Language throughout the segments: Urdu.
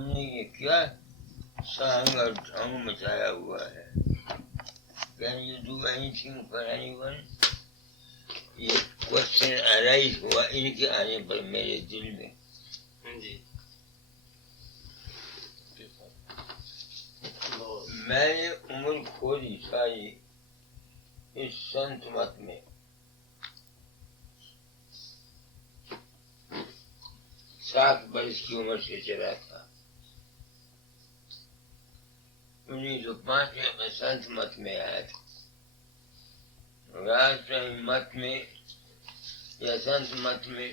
تم نے یہ کیا سانگ اور ڈھنگ مچایا ہوا ہے. Can you do anything for anyone? یہ کوشچن ارائز ہوا ان کے آنے پر میرے دل میں. جی میں نے عمر کھو دی ساری اس سنت مت میں. 7 برس کی عمر سے چلا تھا. 1905 میں سنت مت میں آیا تھا. راشٹر مت میں یا سنت مت میں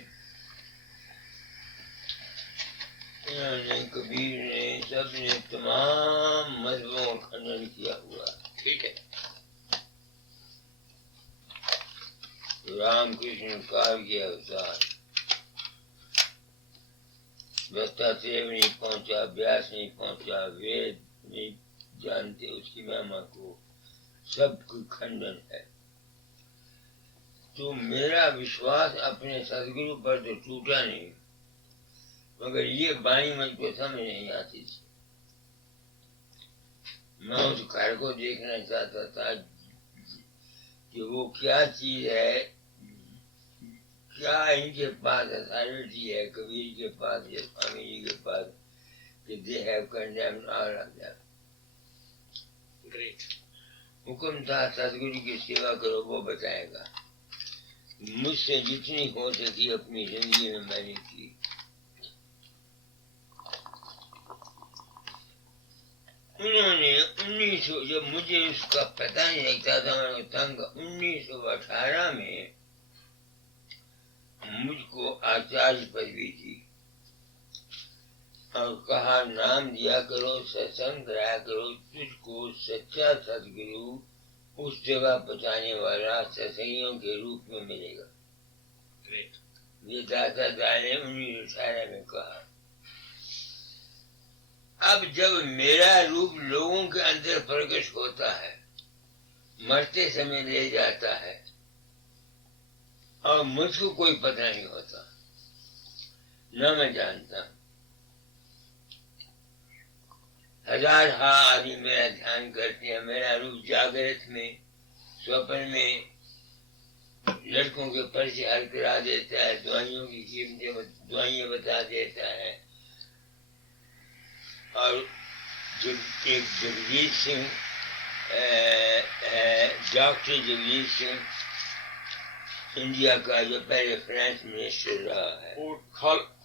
انہوں نے کبیر نے سب نے تمام مذہبوں کا کھنڈن کیا ہوا. ٹھیک ہے. رام کرشن کال کے اوتار دتاتریہ نہیں پہنچا, بیاس نہیں پہنچا, وید نہیں جانتے اس کی مہما کو, سب کو کھنڈن ہے. تو میرا وشواس اپنے سدگرو پر تو ٹوٹا نہیں, مگر یہ بانی مجھ کو سمجھ نہیں آتی تھی. میں اس گھر کو دیکھنا چاہتا تھا کہ وہ کیا چیز ہے, کیا ان کے پاس اتھارٹی ہے کبیر کے پاس یا سوامی جی کے پاس کہ they have condemned all of them. Great. حکم تھا سدگرو کی سیوا کرو, وہ بتائے گا. مجھ سے جتنی ہو سکی اپنی زندگی میں نے کی. انہوں نے 1900 جب مجھے اس کا پتہ نہیں لگتا تھا, میں تنگ 1918 میں مجھ کو آچاریہ پدوی دی اور کہا نام دیا کرو, ستسنگ کرایا کرو, تجھ کو سچا سدگرو اس جگہ بتانے والا ستسنگیوں کے روپ میں ملے گا. یہ داتا دار نے 1918 میں کہا. اب جب میرا روپ لوگوں کے اندر پرکش ہوتا ہے, مرتے سمے لے جاتا ہے, اور مجھ کو کوئی پتہ نہیں ہوتا, نہ میں جانتا ہوں. 1000 آدمی میرا دھیان کرتے ہیں. میرا روپ جاگرت میں, سوپن میں لڑکوں کے پرچے حل کرا دیتا ہے, دوائیوں کی قیمتیں دوائیاں بتا دیتا ہے. اور ایک جگجیت سنگھ ڈاکٹر جگجیت سنگھ انڈیا کا جو پہلے فرینچ منسٹر رہا ہے,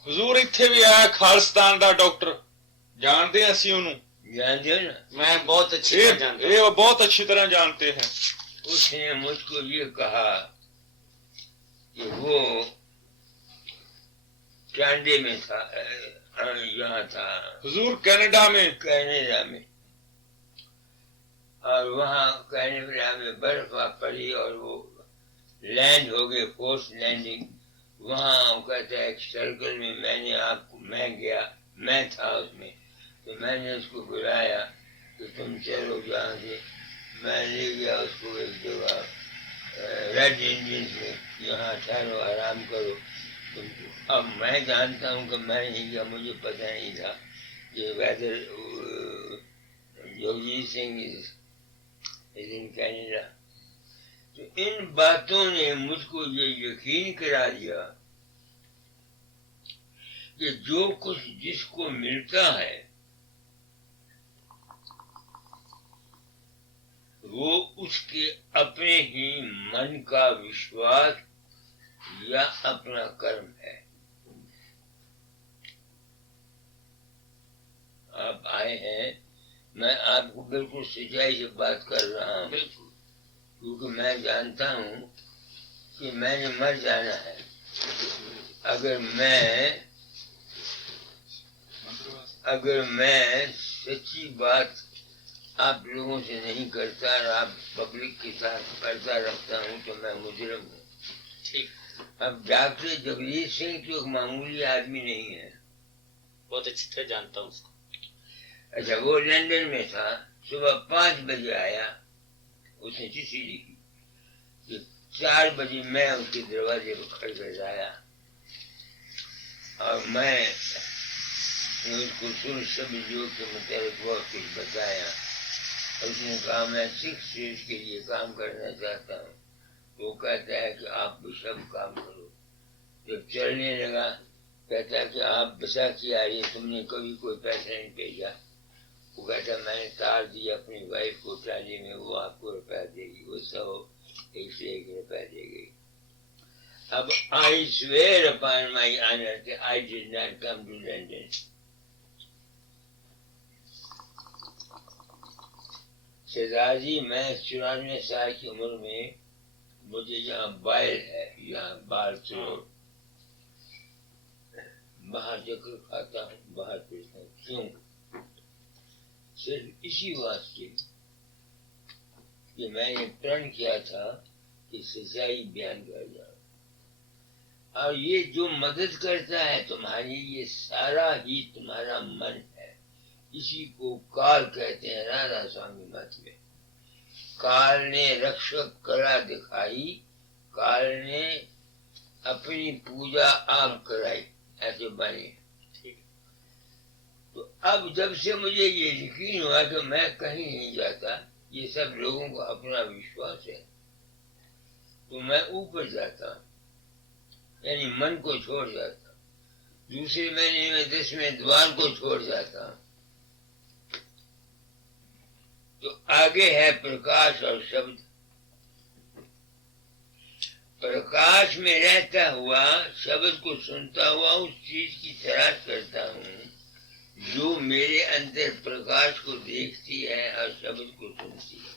حضور اتنے بھی آیا خالستان دا ڈاکٹر, جانتے ہیں اسی انہوں, جانتے ہو نا, میں بہت اچھی طرح جانتا ہوں, بہت اچھی طرح جانتے ہیں. اس نے مجھ کو یہ کہا کہ وہ کینیڈا میں تھا, یہاں تھا حضور کینیڈا میں, اور وہاں کینیڈا میں برف پڑی اور وہ لینڈ ہو گئے, فورس لینڈنگ. وہاں کہتا ہے ایک سرکل میں میں گیا, میں تھا اس میں, تو میں نے اس کو بلایا کہ تم چلو جہاں سے. میں لے گیا اس کو ایک جگہ ریڈ انڈینز میں, یہاں ٹھہرو آرام کرو. اب میں جانتا ہوں کہ میں نہیں گیا, مجھے پتہ نہیں تھا کہ weather Jagjit Singh is in Canada. تو ان باتوں نے مجھ کو یہ یقین کرا دیا کہ جو کچھ جس کو ملتا ہے وہ اس کے اپنے ہی من کا وشواس یا اپنا کرم ہے. آپ آئے ہیں, میں آپ کو بالکل سچائی سے بات کر رہا ہوں, کیونکہ میں جانتا ہوں کہ میں نے مر جانا ہے. اگر میں سچی بات آپ لوگوں سے نہیں کرتا اور آپ پبلک کے ساتھ پردہ رکھتا ہوں تو میں مجرم ہوں. ٹھیک. اب ڈاکٹر جگجیت سنگھ تو ایک معمولی آدمی نہیں ہے, بہت اچھی طرح جانتا ہوں اس کو. اچھا, وہ لندن میں تھا, صبح 5 بجے آیا, اس نے چٹھی لکھی کہ 4 بجے میں اس کے دروازے پر کھڑ کر آیا, اور میں اس خصوص سبزیوں کے متعلق بہت کچھ بتایا. اس نے کہا میں 6 چیز کے لیے کام کرنا چاہتا ہوں. وہ کہتا ہے کہ آپ بھی سب کام کرو. جب چلنے لگا کہتا ہے کہ آپ بیساکھی آ رہی ہے, تم نے کبھی کوئی پیسہ نہیں بھیجا. وہ کہتا میں نے تار دی اپنی وائف کو ٹرالی میں, وہ آپ کو روپیہ دے گی. وہ سب 1 سے 1 روپیہ دے گئی. اب I swear upon my honor that I did not come to London. شہزادی میں 94 سال کی عمر میں مجھے یہاں بائل ہے, یہاں بال چور, باہر چکر کھاتا ہوں, باہر پھرتا ہوں. کیوں؟ صرف اسی واسطے کہ میں نے پرن کیا تھا کہ سچائی بیان کر جاؤ. اور یہ جو مدد کرتا ہے تمہاری, یہ سارا ہی تمہارا من ہے. اسی کو کال کہتے ہیں رادھا سوامی مت میں. کال نے رکشک کلا دکھائی, کال نے اپنی پوجا آپ کرائی. ایسے بنے. تو اب جب سے مجھے یہ یقین ہوا کہ میں کہیں نہیں جاتا, یہ سب لوگوں کو اپنا وشواس ہے, تو میں اوپر جاتا ہوں, یعنی من کو چھوڑ جاتا ہوں. دوسرے مہینے میں 10ویں دوار کو چھوڑ جاتا ہوں. تو آگے ہے پرکاش اور شبد. پرکاش میں رہتا ہوا شبد کو سنتا ہوا اس چیز کی تلاش کرتا ہوں جو میرے اندر پرکاش کو دیکھتی ہے اور شبد کو سنتی ہے.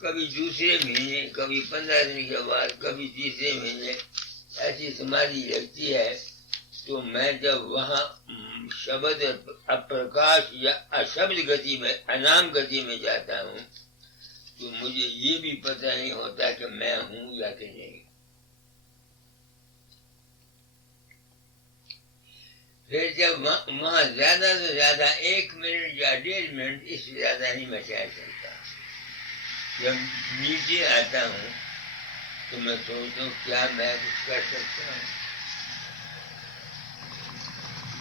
کبھی دوسرے مہینے, کبھی 15 دن کے بعد, کبھی تیسرے مہینے ایسی سمادھی لگتی ہے. تو میں جب وہاں شبد اپرکاش یا اشبد گتی میں, انام گتی میں جاتا ہوں, تو مجھے یہ بھی پتہ نہیں ہوتا کہ میں ہوں یا کہ نہیں. پھر جب وہاں زیادہ سے زیادہ 1 منٹ یا 1.5 منٹ, اس سے زیادہ نہیں میں ٹھہر سکتا. جب نیچے آتا ہوں تو میں سوچتا ہوں کیا میں کچھ کر سکتا ہوں.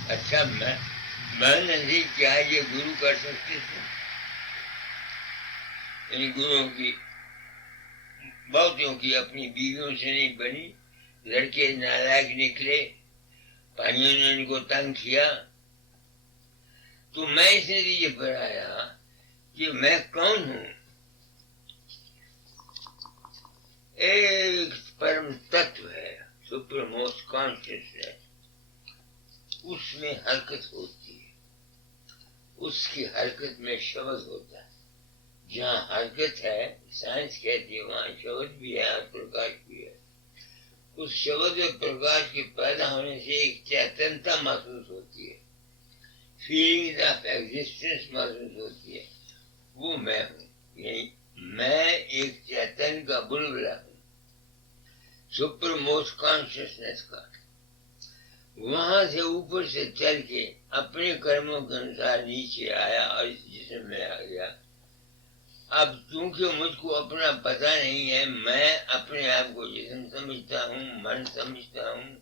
اچھا میں نہیں, کیا یہ گرو کر سکتے تھے؟ یعنی گروؤں کی بہتوں کی اپنی بیویوں سے نہیں بنی. لڑکے نالائق نکلے, پانیوں نے ان کو تنگ کیا. تو میں اس نتیجے پر آیا کہ میں کون ہوں. ایک پرم تتو ہے, سپر موسٹ کانشیسنیس, اس میں حرکت ہوتی ہے. اس کی حرکت میں شبد ہوتا ہے. جہاں حرکت ہے, سائنس کہتی ہے, وہاں شبد بھی ہے اور پرکاش بھی ہے. اس شبد اور پرکاش کے پیدا ہونے سے ایک چیتنتا محسوس ہوتی ہے, فیلنگ آف ایگزسٹنس محسوس ہوتی ہے. وہ میں ہوں, یعنی میں ایک چیتن کا بلبلا ہوں, سپر موسٹ کانشیسنیس کا. وہاں سے اوپر سے چل کے اپنے کرموں کے انسار نیچے آیا اور اس جسم میں آ گیا. اب چونکہ مجھ کو اپنا پتہ نہیں ہے, میں اپنے آپ کو جسم سمجھتا ہوں, من سمجھتا ہوں,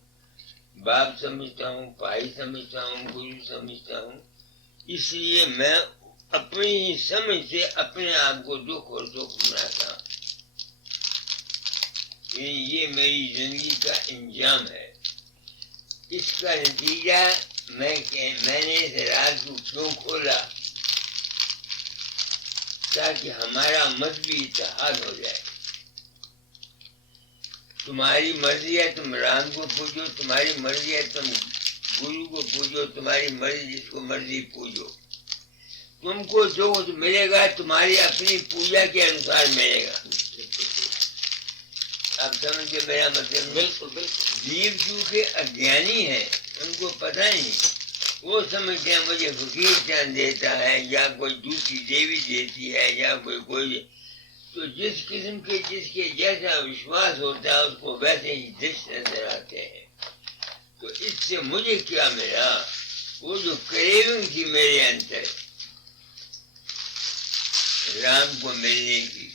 باپ سمجھتا ہوں, بھائی سمجھتا ہوں, گرو سمجھتا ہوں. اس لیے میں اپنی سمجھ سے اپنے آپ کو دکھ اور دکھ بناتا ہوں. یہ میری زندگی کا انجام ہے. اس کا نتیجہ میں نے اس راز کو کیوں کھولا, تاکہ ہمارا مذہبی اتحاد ہو جائے. تمہاری مرضی ہے تم رام کو پوجو, تمہاری مرضی ہے تم گرو کو پوجو, تمہاری مرضی جس کو مرضی پوجو. تم کو جو کچھ ملے گا تمہاری اپنی پوجا کے انسار ملے گا. اب سمجھ کے میرا مطلب؟ بالکل بالکل. جیو چونکہ اجنانی ہے, ان کو پتہ نہیں, وہ سمجھتے ہیں مجھے فقیر چاند دیتا ہے یا کوئی دوسری دیوی دیتی ہے یا کوئی. تو جس قسم کے جس کے جیسا وشواس ہوتا ہے اس کو ویسے ہی دش نظر آتے ہیں. تو اس سے مجھے کیا ملا, وہ جو کریونگ تھی میرے اندر رام کو ملنے کی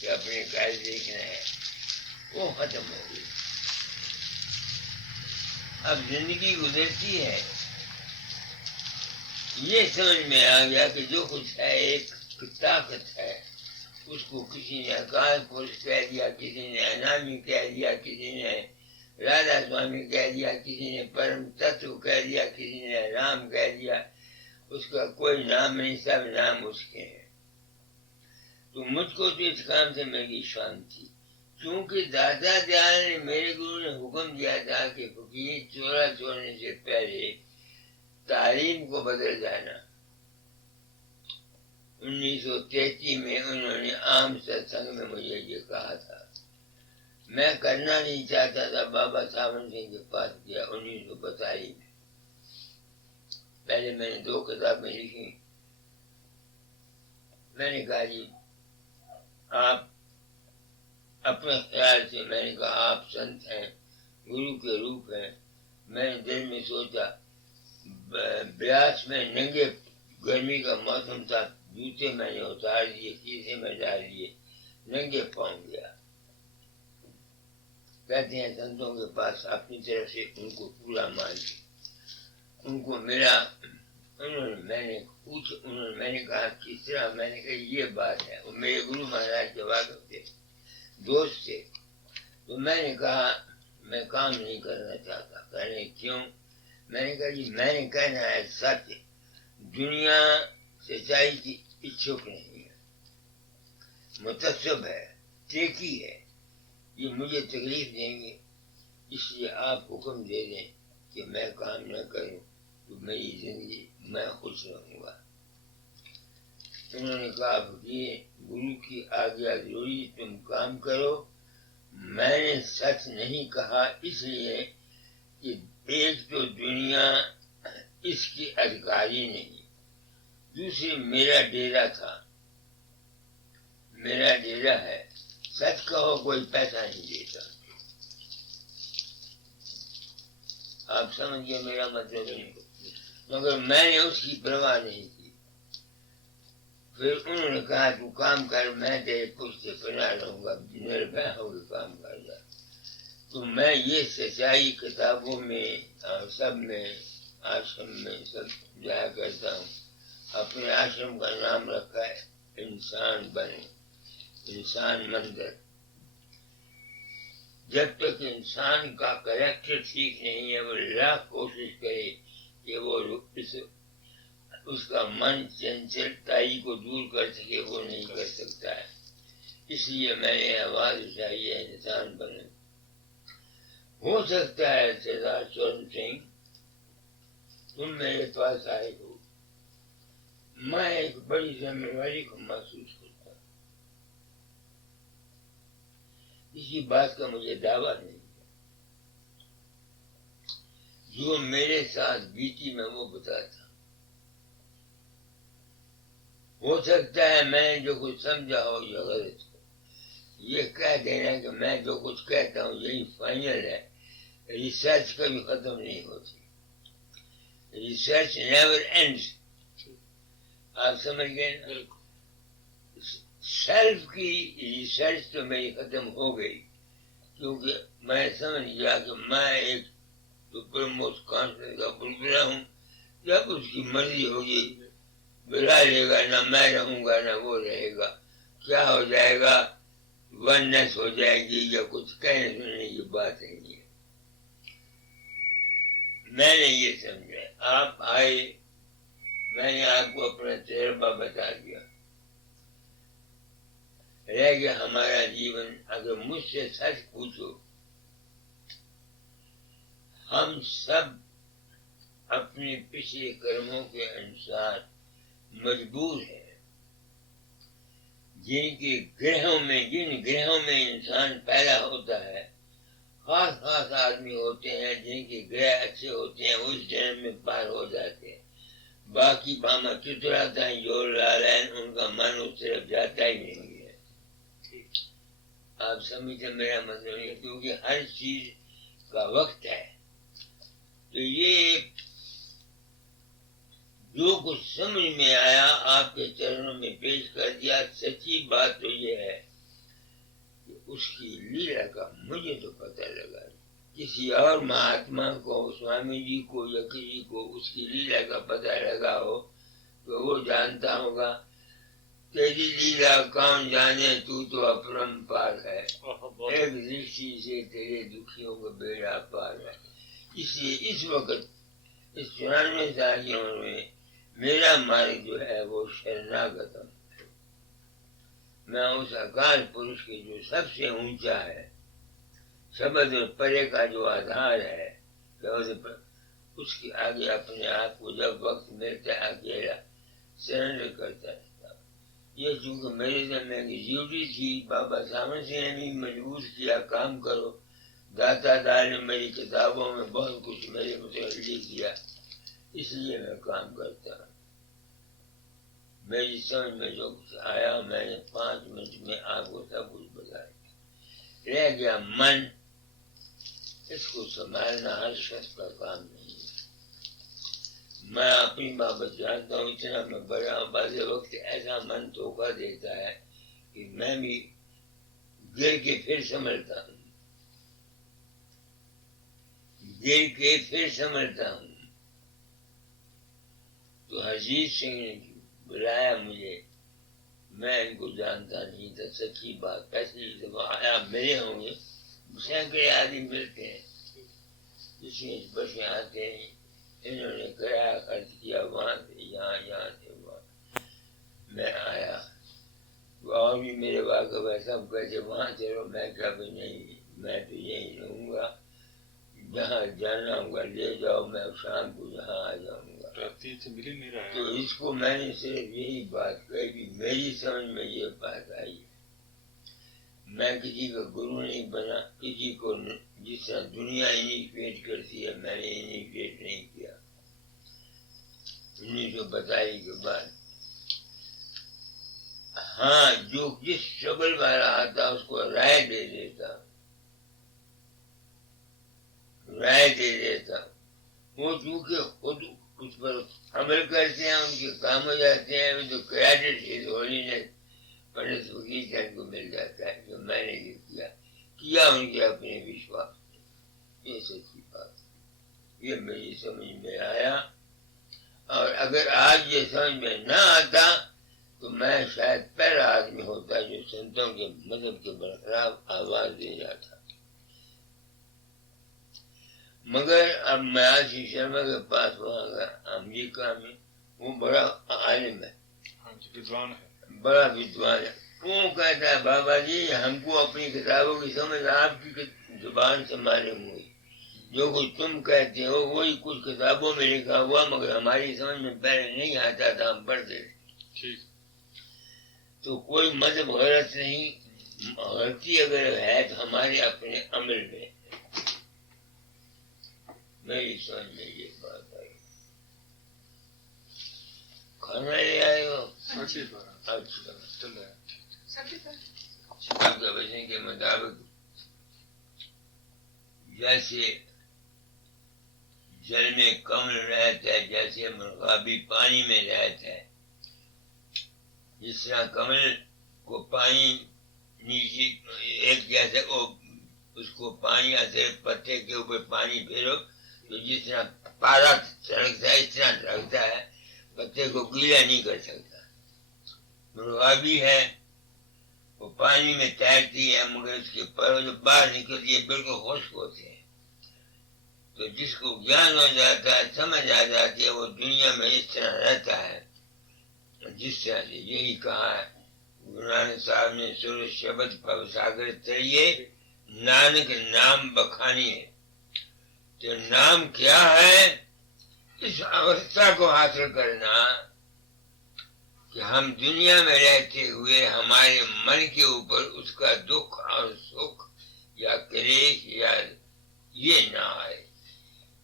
کہ اپنے کار دیکھنا ہے, وہ ختم ہو گئی. اب زندگی گزرتی ہے، یہ سمجھ میں آ گیا کہ جو کچھ ہے ایک طاقت ہے، اس کو کسی نے اکال پورش کہہ دیا، کسی نے انامی کہہ دیا، کسی نے رادھا سوامی کہہ دیا، کسی نے پرم تتو کہہ دیا، کسی نے رام کہہ دیا، اس کا کوئی نام نہیں، سب نام اس کے ہیں۔ تو مجھ کو تو اس کام سے میری شان تھی، کیونکہ دادا دیال نے، میرے گرو نے حکم دیا تھا کہ فقیر چورا چھوڑنے سے پہلے تعلیم کو بدل جانا۔ 1933 میں انہوں نے عام ستسنگ میں مجھے یہ کہا تھا۔ میں کرنا نہیں چاہتا تھا، بابا ساون سنگھ کے پاس گیا 1942 میں۔ پہلے میں نے 2 کتابیں لکھی، میں نے کہا جی آپ اپنے خیال سے، میں نے کہا آپ سنت ہیں، گرو کے روپ ہیں۔ میں نے دل میں سوچا، بیاس میں ننگے، گرمی کا موسم تھا، جوتے میں نے اتار دیے، کیسے میں ڈال دیے، ننگے پاؤں گیا۔ کہتے ہیں سنتوں کے پاس اپنی طرف سے ان کو پورا مان لیا، ان کو ملا۔ میں نے کہا کس طرح؟ میں نے کہا یہ بات ہے، وہ میرے گرو مہاراج کے واقف تھے، دوست تھے۔ تو میں نے کہا میں کام نہیں کرنا چاہتا۔ کہنے کیوں؟ میں نے کہا جی میں نے کہنا ہے سچ، دنیا سچائی کی اچھک نہیں ہے، متعصب ہے، ٹیکی ہے، یہ مجھے تکلیف دیں گے، اس لیے آپ حکم دے دیں کہ میں کام نہ کروں تو میری زندگی میں خوش رہوں گا۔ انہوں نے کہا فقیر گرو کی آگیا ضروری، تم کام کرو۔ میں نے سچ نہیں کہا، اس لیے کہ ایک تو دنیا اس کی ادھکاری نہیں، دوسری میرا ڈیرا تھا، میرا ڈیرا ہے، سچ کہو کوئی پیسہ نہیں دیتا۔ آپ سمجھ گئے میرا مطلب نہیں، مگر میں نے اس کی پرواہ نہیں کی۔ پھر انہوں نے کہا تو کام کر، میں تیرے پشت سے پناہ رہوں گا، نربھے ہو کے کام کر جا۔ تو میں یہ سچائی کتابوں میں اور سب میں، آشرم میں سب جایا کرتا ہوں۔ اپنے آشرم کا نام رکھا ہے انسان بنے، انسان مندر۔ جب تک انسان کا کریکٹر ٹھیک نہیں ہے، وہ لاکھ کوشش کرے کہ وہ اس کا من چنچلتائی کو دور کر سکے، وہ نہیں کر سکتا ہے۔ اس لیے میں نے آواز اٹھائی ہے انسان بنے۔ ہو سکتا ہے سردار چورن سنگھ تم میرے پاس آئے ہو، میں ایک بڑی ذمہ داری کو محسوس کرتا ہوں، اسی بات کا مجھے دعویٰ نہیں ہے، جو میرے ساتھ بیتی میں وہ بتاتا۔ ہو سکتا ہے میں جو کچھ سمجھا ہو یہ غلط ہو، یہ کہہ دینا کہ میں جو کچھ کہتا ہوں یہی فائنل ہے۔ ریسرچ کبھی ختم نہیں ہوتی، ریسرچ نیور اینڈز۔ آپ سمجھ گئے نا؟ سیلف کی ریسرچ تو میری ختم ہو گئی، کیونکہ میں سمجھ گیا کہ میں ایک سپر موسٹ کانفیڈنس کا بلبلا ہوں، جب اس کی مرضی ہوگی بلا لے گا، نہ میں رہوں گا نہ وہ رہے گا، کیا ہو جائے گا، وننس ہو جائے گی، یا کچھ کہنے سننے کی بات نہیں ہے۔ میں نے یہ سمجھا، آپ آئے، میں نے آپ کو اپنا تجربہ بتا دیا، رہ گیا ہمارا جیون۔ اگر مجھ سے سچ پوچھو، ہم سب اپنے پچھلے کرموں کے انسار مجبور ہیں۔ جن گرہوں میں انسان پیدا ہوتا ہے، خاص آدمی ہوتے ہیں جن کے گرہ اچھے ہوتے ہیں، اس جنم میں پار ہو جاتے ہیں۔ باقی باما چتراتا ہے جو لالین، ان کا من اس طرف جاتا ہی نہیں ہے۔ آپ سمجھتے میرا مطلب ہے، کیونکہ ہر چیز کا وقت ہے۔ تو یہ جو کچھ سمجھ میں آیا آپ کے چرنوں میں پیش کر دیا۔ سچی بات تو یہ ہے کہ اس کی لیلا کا مجھے تو پتہ لگا، کسی اور مہاتما کو، سوامی جی کو یا کسی کو اس کی لیلا کا پتہ لگا ہو تو وہ جانتا ہوگا تیری لیلا کون جانے، تو اپرمپار ہے، ایک دೃಷ್ٹی سے تیرے دکھیوں کا بیڑا پار ہے۔ اس لیے اس وقت اس 94 سال کی عمر میں میرا مارگ جو ہے وہ شرناگتم ہے۔ میں اس اکال پرش کے جو سب سے اونچا ہے، شبد اور پرے کا جو آدھار ہے، اس کے آگے اپنے آپ کو جب وقت ملتا ہے اکیلا سرنڈر کرتا رہتا ہوں۔ یہ چونکہ میرے ذمہ کی ڈیوٹی تھی، بابا سامن سے نے بھی مجبور کیا کام کرو، داتا دار نے میری کتابوں میں بہت کچھ میرے متعلق لکھ دیا، اس لیے میں کام کرتا ہوں۔ میری سمجھ میں جو کچھ آیا میں نے 5 منٹ میں آپ کو سب کچھ بتایا۔ رہ گیا من، اس کو سنبھالنا ہر شخص کا کام نہیں ہے۔ میں اپنی بابت جانتا ہوں، اتنا میں بڑا ہوں، بعض وقت ایسا من دھوکہ دیتا ہے کہ میں بھی گر کے پھر سنبھلتا ہوں، تو حجیت سنگھ نے بلایا مجھے، میں ان کو جانتا نہیں تھا، سچی بات، پہلی دفعہ آیا، ملے ہوں گے، سینکڑے آدمی ملتے ہیں، اس میں بسیں آتے ہیں، انہوں نے کرایہ خرچ کیا وہاں سے یہاں، یہاں سے وہاں، میں آیا، اور بھی میرے واقف ہے، سب کہتے وہاں چلو، میں کہا بھی نہیں، میں تو یہیں رہوں گا، جہاں جانا ہوگا لے جاؤ، میں شام کو یہاں آ جاؤں گا۔ تو اس کو میں نے صرف یہی بات کہی، میری سمجھ میں یہ بات آئی، میں کسی کا گرو نہیں بنا، کسی کو جس طرح دنیا انیشیٹ کرتی ہے میں نے انیشیٹ نہیں کیا۔ 1942 کے بعد ہاں جو جس شغل والا آتا اس کو رائے دے دیتا، وہ چونکہ خود اس پر عمل کرتے ہیں، ان کے کام ہو جاتے ہیں، تو کریڈٹ از ہولینس پنڈت فقیر چند کو مل جاتا ہے کہ میں نے یہ کیا ان کے اپنے وشواس میں۔ یہ سچی بات، یہ میری سمجھ میں آیا، اور اگر آج یہ سمجھ میں نہ آتا تو میں شاید پہلا آدمی ہوتا جو سنتوں کے مذہب کے برخلاف آواز دے جاتا۔ مگر اب میں آشیش شرما کے پاس وہاں گیا امریکہ میں، وہ بڑا عالم ہے، بڑا ودوان ہے، وہ کہتا ہے بابا جی ہم کو اپنی کتابوں کی سمجھ آپ کی زبان سے معلوم ہوئی، جو کچھ تم کہتے ہو وہی کچھ کتابوں میں لکھا ہوا، مگر ہماری سمجھ میں پہلے نہیں آتا تھا، ہم پڑھتے تھے۔ تو کوئی مذہب غلط نہیں، غلطی اگر ہے تو ہمارے اپنے عمل میں۔ میری سمجھ میں یہ بات آئی۔ کھانا لے آئے ہو؟ اچھا، آپ کے بچنے کے مطابق جیسے جل میں کمل رہتا ہے، جیسے مرغابی پانی میں رہتا ہے، جس طرح کمل کو پانی نیچے ایک جیسے اس کو پانی ایسے پتے کے اوپر پانی پھیرو تو جس طرح پارا سڑکتا ہے اس طرح سڑکتا ہے، پتے کو گیلا نہیں کر سکتا۔ مرغابی ہے وہ پانی میں تیرتی ہے، مگر اس کے پروں جو باہر نکلتی ہے بالکل خشک ہوتے ہیں۔ تو جس کو گیان ہو جاتا ہے، سمجھ آ جاتی ہے، وہ دنیا میں اس طرح رہتا ہے جس طرح سے یہی کہا ہے گرو نانک صاحب نے، سورج شبد پب ساگر تریے نانک نام بخانی ہے۔ تو نام کیا ہے؟ اس اوستھا کو حاصل کرنا کہ ہم دنیا میں رہتے ہوئے ہمارے من کے اوپر اس کا دکھ اور سکھ یا کلیش یا یہ نہ آئے۔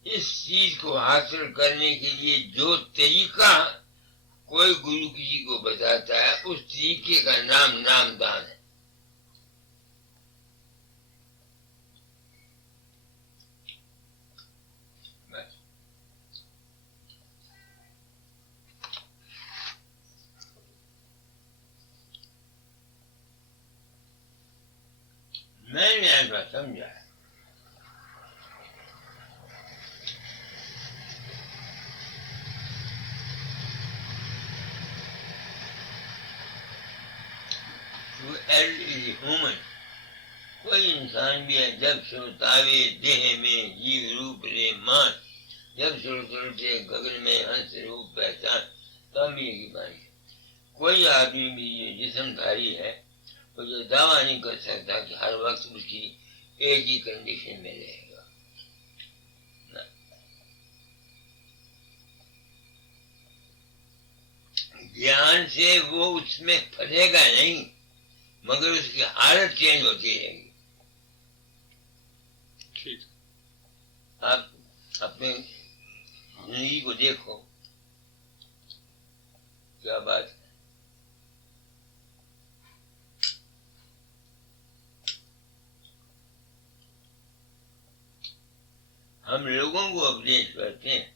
اس چیز کو حاصل کرنے کے لیے جو طریقہ کوئی گرو کسی کو بتاتا ہے، اس طریقے کا نام نامدان ہے۔ میں نے ایسا سمجھا ہے ایوری ہیومن، کوئی انسان بھی ہے جب سلطاوے دیہ میں جیو روپ رے مان، جب سلطے گگن میں ہنس روپ پہچان، تب یہ کی بانی ہے۔ کوئی آدمی بھی یہ جسم دھاری ہے تو یہ دعویٰ نہیں کر سکتا کہ ہر وقت اس کی ایک ہی کنڈیشن میں رہے گا۔ گیان سے وہ اس میں پھنسے گا نہیں، مگر اس کی حالت چینج ہوتی رہے گی۔ ٹھیک۔ آپ اپنے زندگی کو دیکھو، کیا بات ہے۔ ہم لوگوں کو اپدیش کرتے ہیں،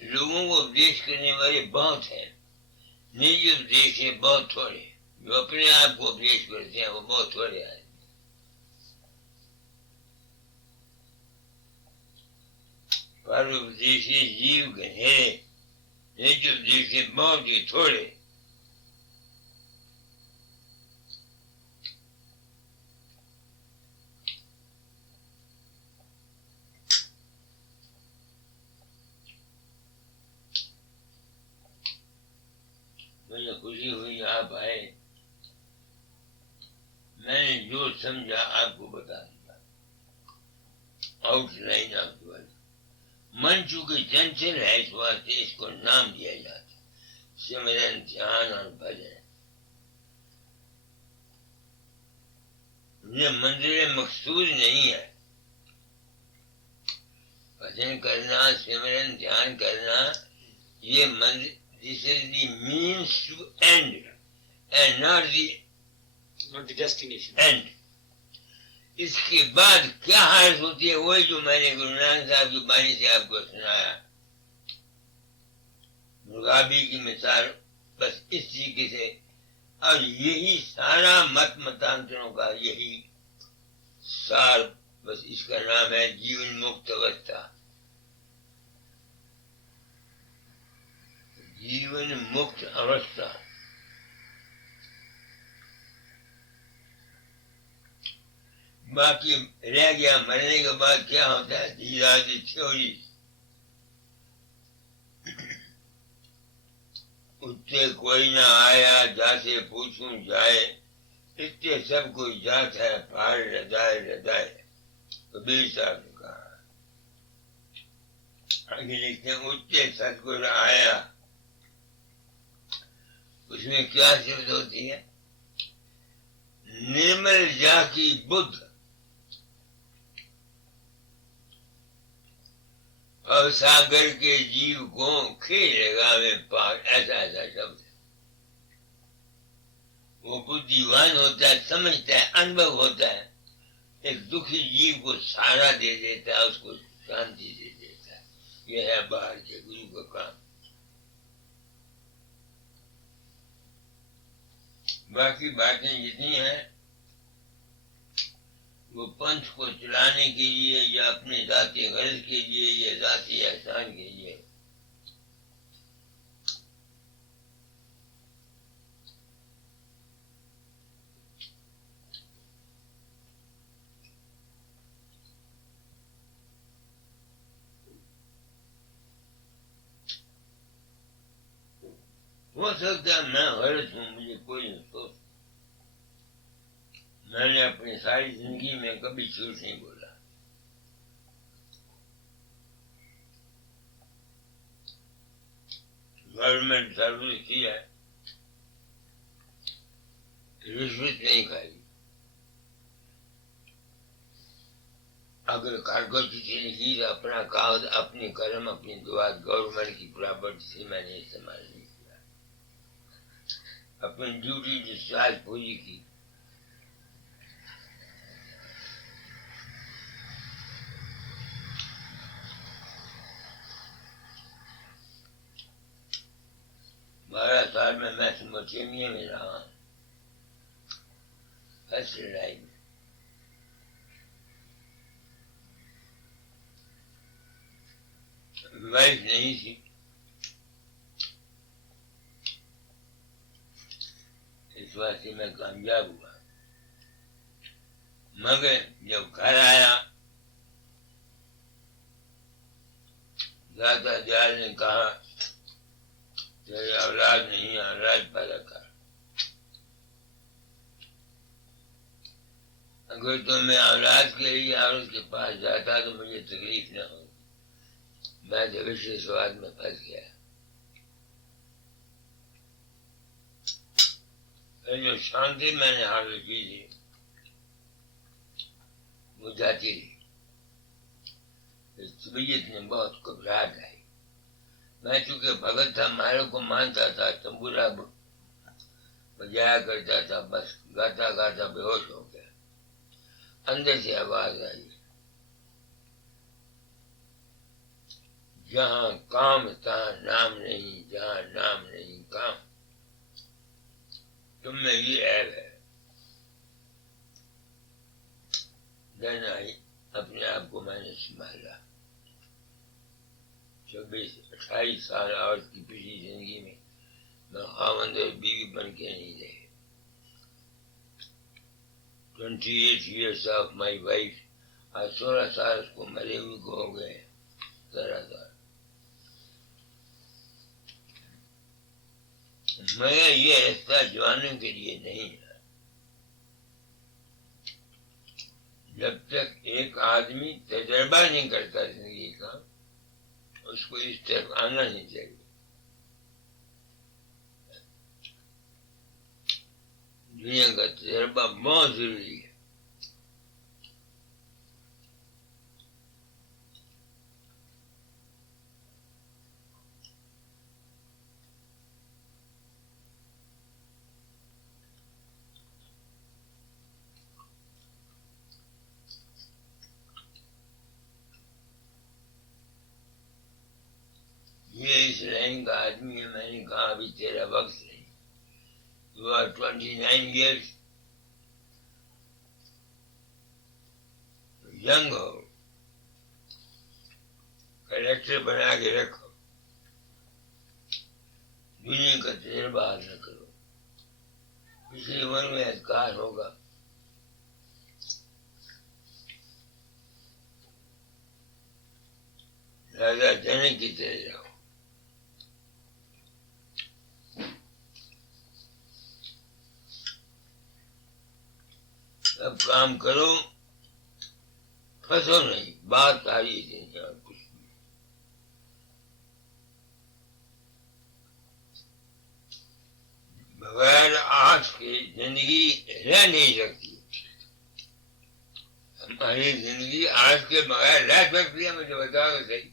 لوگوں کو اپدیش کرنے والے بہت ہیں، نجی اپدیش ہے بہت تھوڑے، جو اپنے آپ کو اپدیش کرتے ہیں وہ بہت تھوڑے آئے۔ پر اپدیشی جیو گہرے، نجی اپدیش بہت ہی تھوڑے۔ مجھے خوشی ہوئی آپ آئے، میں نے جو سمجھا آپ کو بتا دیا، آؤٹ لائن آپ کو۔ من چونکہ چنچل ہے اس واسطے اس کو نام دیا جاتا ہے، سمرن دھیان اور بھجن۔ یہ منزل مقصود نہیں ہے، بھجن کرنا، سمرن دھیان کرنا، یہ منزل، this is the means to end and not the destination. end۔ اس کے بعد کیا حالت ہوتی ہے وہی جو میں نے گرو نانک صاحب کی بانی سے آپ کو سنایا۔ مرغابی کی مثال بس اس طریقے سے، اور یہی سارا مت متانتروں کا یہی سار، بس اس کا نام ہے جیون مکت اوستھا۔ جیون مکت اوستھا۔ باقی رہ گیا مرنے کے بعد کیا ہوتا ہے، دھیراتی تھیوری، اتنے کوئی نہ آیا جاتے پوچھوں جائے، اتنے سب کوئی جات ہے پار ردائے ردائے، کبیر صاحب نے کہا۔ آگے لکھتے ہیں اتنے ستگر آیا، اس میں کیا صفت ہوتی ہے، نرمل جا کی بدھ اور ساگر کے جیو کو کھیل لگا میں پار، ایسا ایسا شبد ہے۔ وہ بدھیوان ہوتا ہے، سمجھتا ہے، انبھو ہوتا ہے، ایک دکھی جیو کو سہارا دے دیتا ہے، اس کو شانتی دے دیتا ہے۔ یہ ہے باہر کے گرو کا کام۔ باقی باتیں جتنی ہیں وہ پنتھ کو چلانے کے لیے یا اپنے ذاتی غرض کے لیے یا ذاتی احسان کے لیے۔ ہو سکتا ہے میں غلط ہوں، مجھے کوئی نہیں سوچ، میں نے اپنی ساری زندگی میں کبھی جھوٹ نہیں بولا۔ گورنمنٹ سروس کی ہے، رشوت نہیں کھائی۔ اگر کاغذ کسی نے کی تو اپنا کاغذ، اپنی قلم، اپنی دعا، گورنمنٹ کی پراپرٹی سے میں نے استعمال نہیں کیا، اپنی ڈیوٹی ڈسچارج پوری کی۔ بارہ سال میں میسوپوٹیمیا میں رہا، فرسٹ لڑائی میں۔ وائف نہیں تھی، اس واسطے میں کامیاب ہوا، مگر جب گھر آیا دادا جال نے کہا تیرے اولاد نہیں، اولاد پیدا کر، اگر تو میں اولاد کے لیے عورت کے پاس جاتا تو مجھے تکلیف نہ ہوتی، میں دہشت سواد میں پھنس گیا۔ جو شانتی میں نے حاصل کی تھی وہ جاتی رہی، طبیعت میں بہت گھبراہٹ آئی۔ میں چونکہ بھگت تھا، مالک کو مانتا تھا، تمبورا بجایا کرتا تھا، بس گاتا گاتا بے ہوش ہو گیا۔ اندر سے آواز آئی، جہاں کام تہاں نام نہیں، جہاں نام نہیں کام، تم میں یہ عیب ہے۔ دن آئی، اپنے آپ کو میں نے سنبھالا۔ 28 سال عورت کی پچھلی زندگی میں خاوند اور بیوی بن کے نہیں رہے۔ 28 years of my wife، آج 16 سال اس کو مرے ہوئے کو ہو گئے، 13 سال۔ مگر یہ رستہ جوانوں کے لیے نہیں ہے۔ جب تک ایک آدمی تجربہ نہیں کرتا زندگی کا، اس کو اس طرف آنا نہیں چاہیے۔ دنیا کا تجربہ بہت ضروری ہے۔ یہ اس لائن کا آدمی ہے، میں نے کہا ابھی تیرا وقت نہیں، You are 29 years young who, character بنا کے رکھو، دنیا کا تجربہ حاصل کرو، اسی عمر میں اذکار ہوگا۔ لہذا جنے کی طرح رہو۔ اب کام کرو، پھنسو نہیں، بات ساری نہیں اور کچھ نہیں۔ بغیر آج کی زندگی رہ نہیں سکتی، ہماری زندگی آج کے بغیر رہ سکتی ہے؟ مجھے بتاؤ تو صحیح۔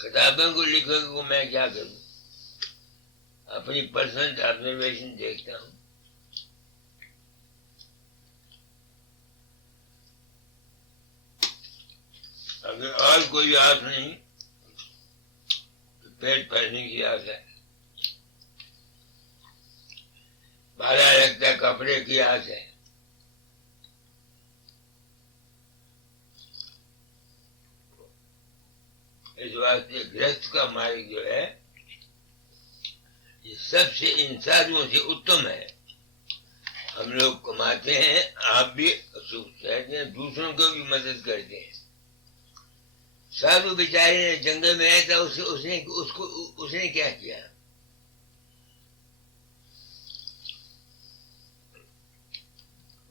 کتابوں کو لکھنے کو میں کیا کروں؟ اپنی پرسنل آبزرویشن دیکھتا ہوں۔ اگر اور کوئی آس نہیں تو پیٹ بھرنے کی آس ہے، پالا لگتا ہے کپڑے کی آس ہے۔ اس واسطے گرہست کا مالک جو ہے یہ سب سے انسانوں سے اتم ہے۔ ہم لوگ کماتے ہیں، آپ بھی کہتے ہیں، دوسروں کو بھی مدد کرتے ہیں۔ سادھو بیچارے نے جنگل میں رہتا، اس نے کیا کیا؟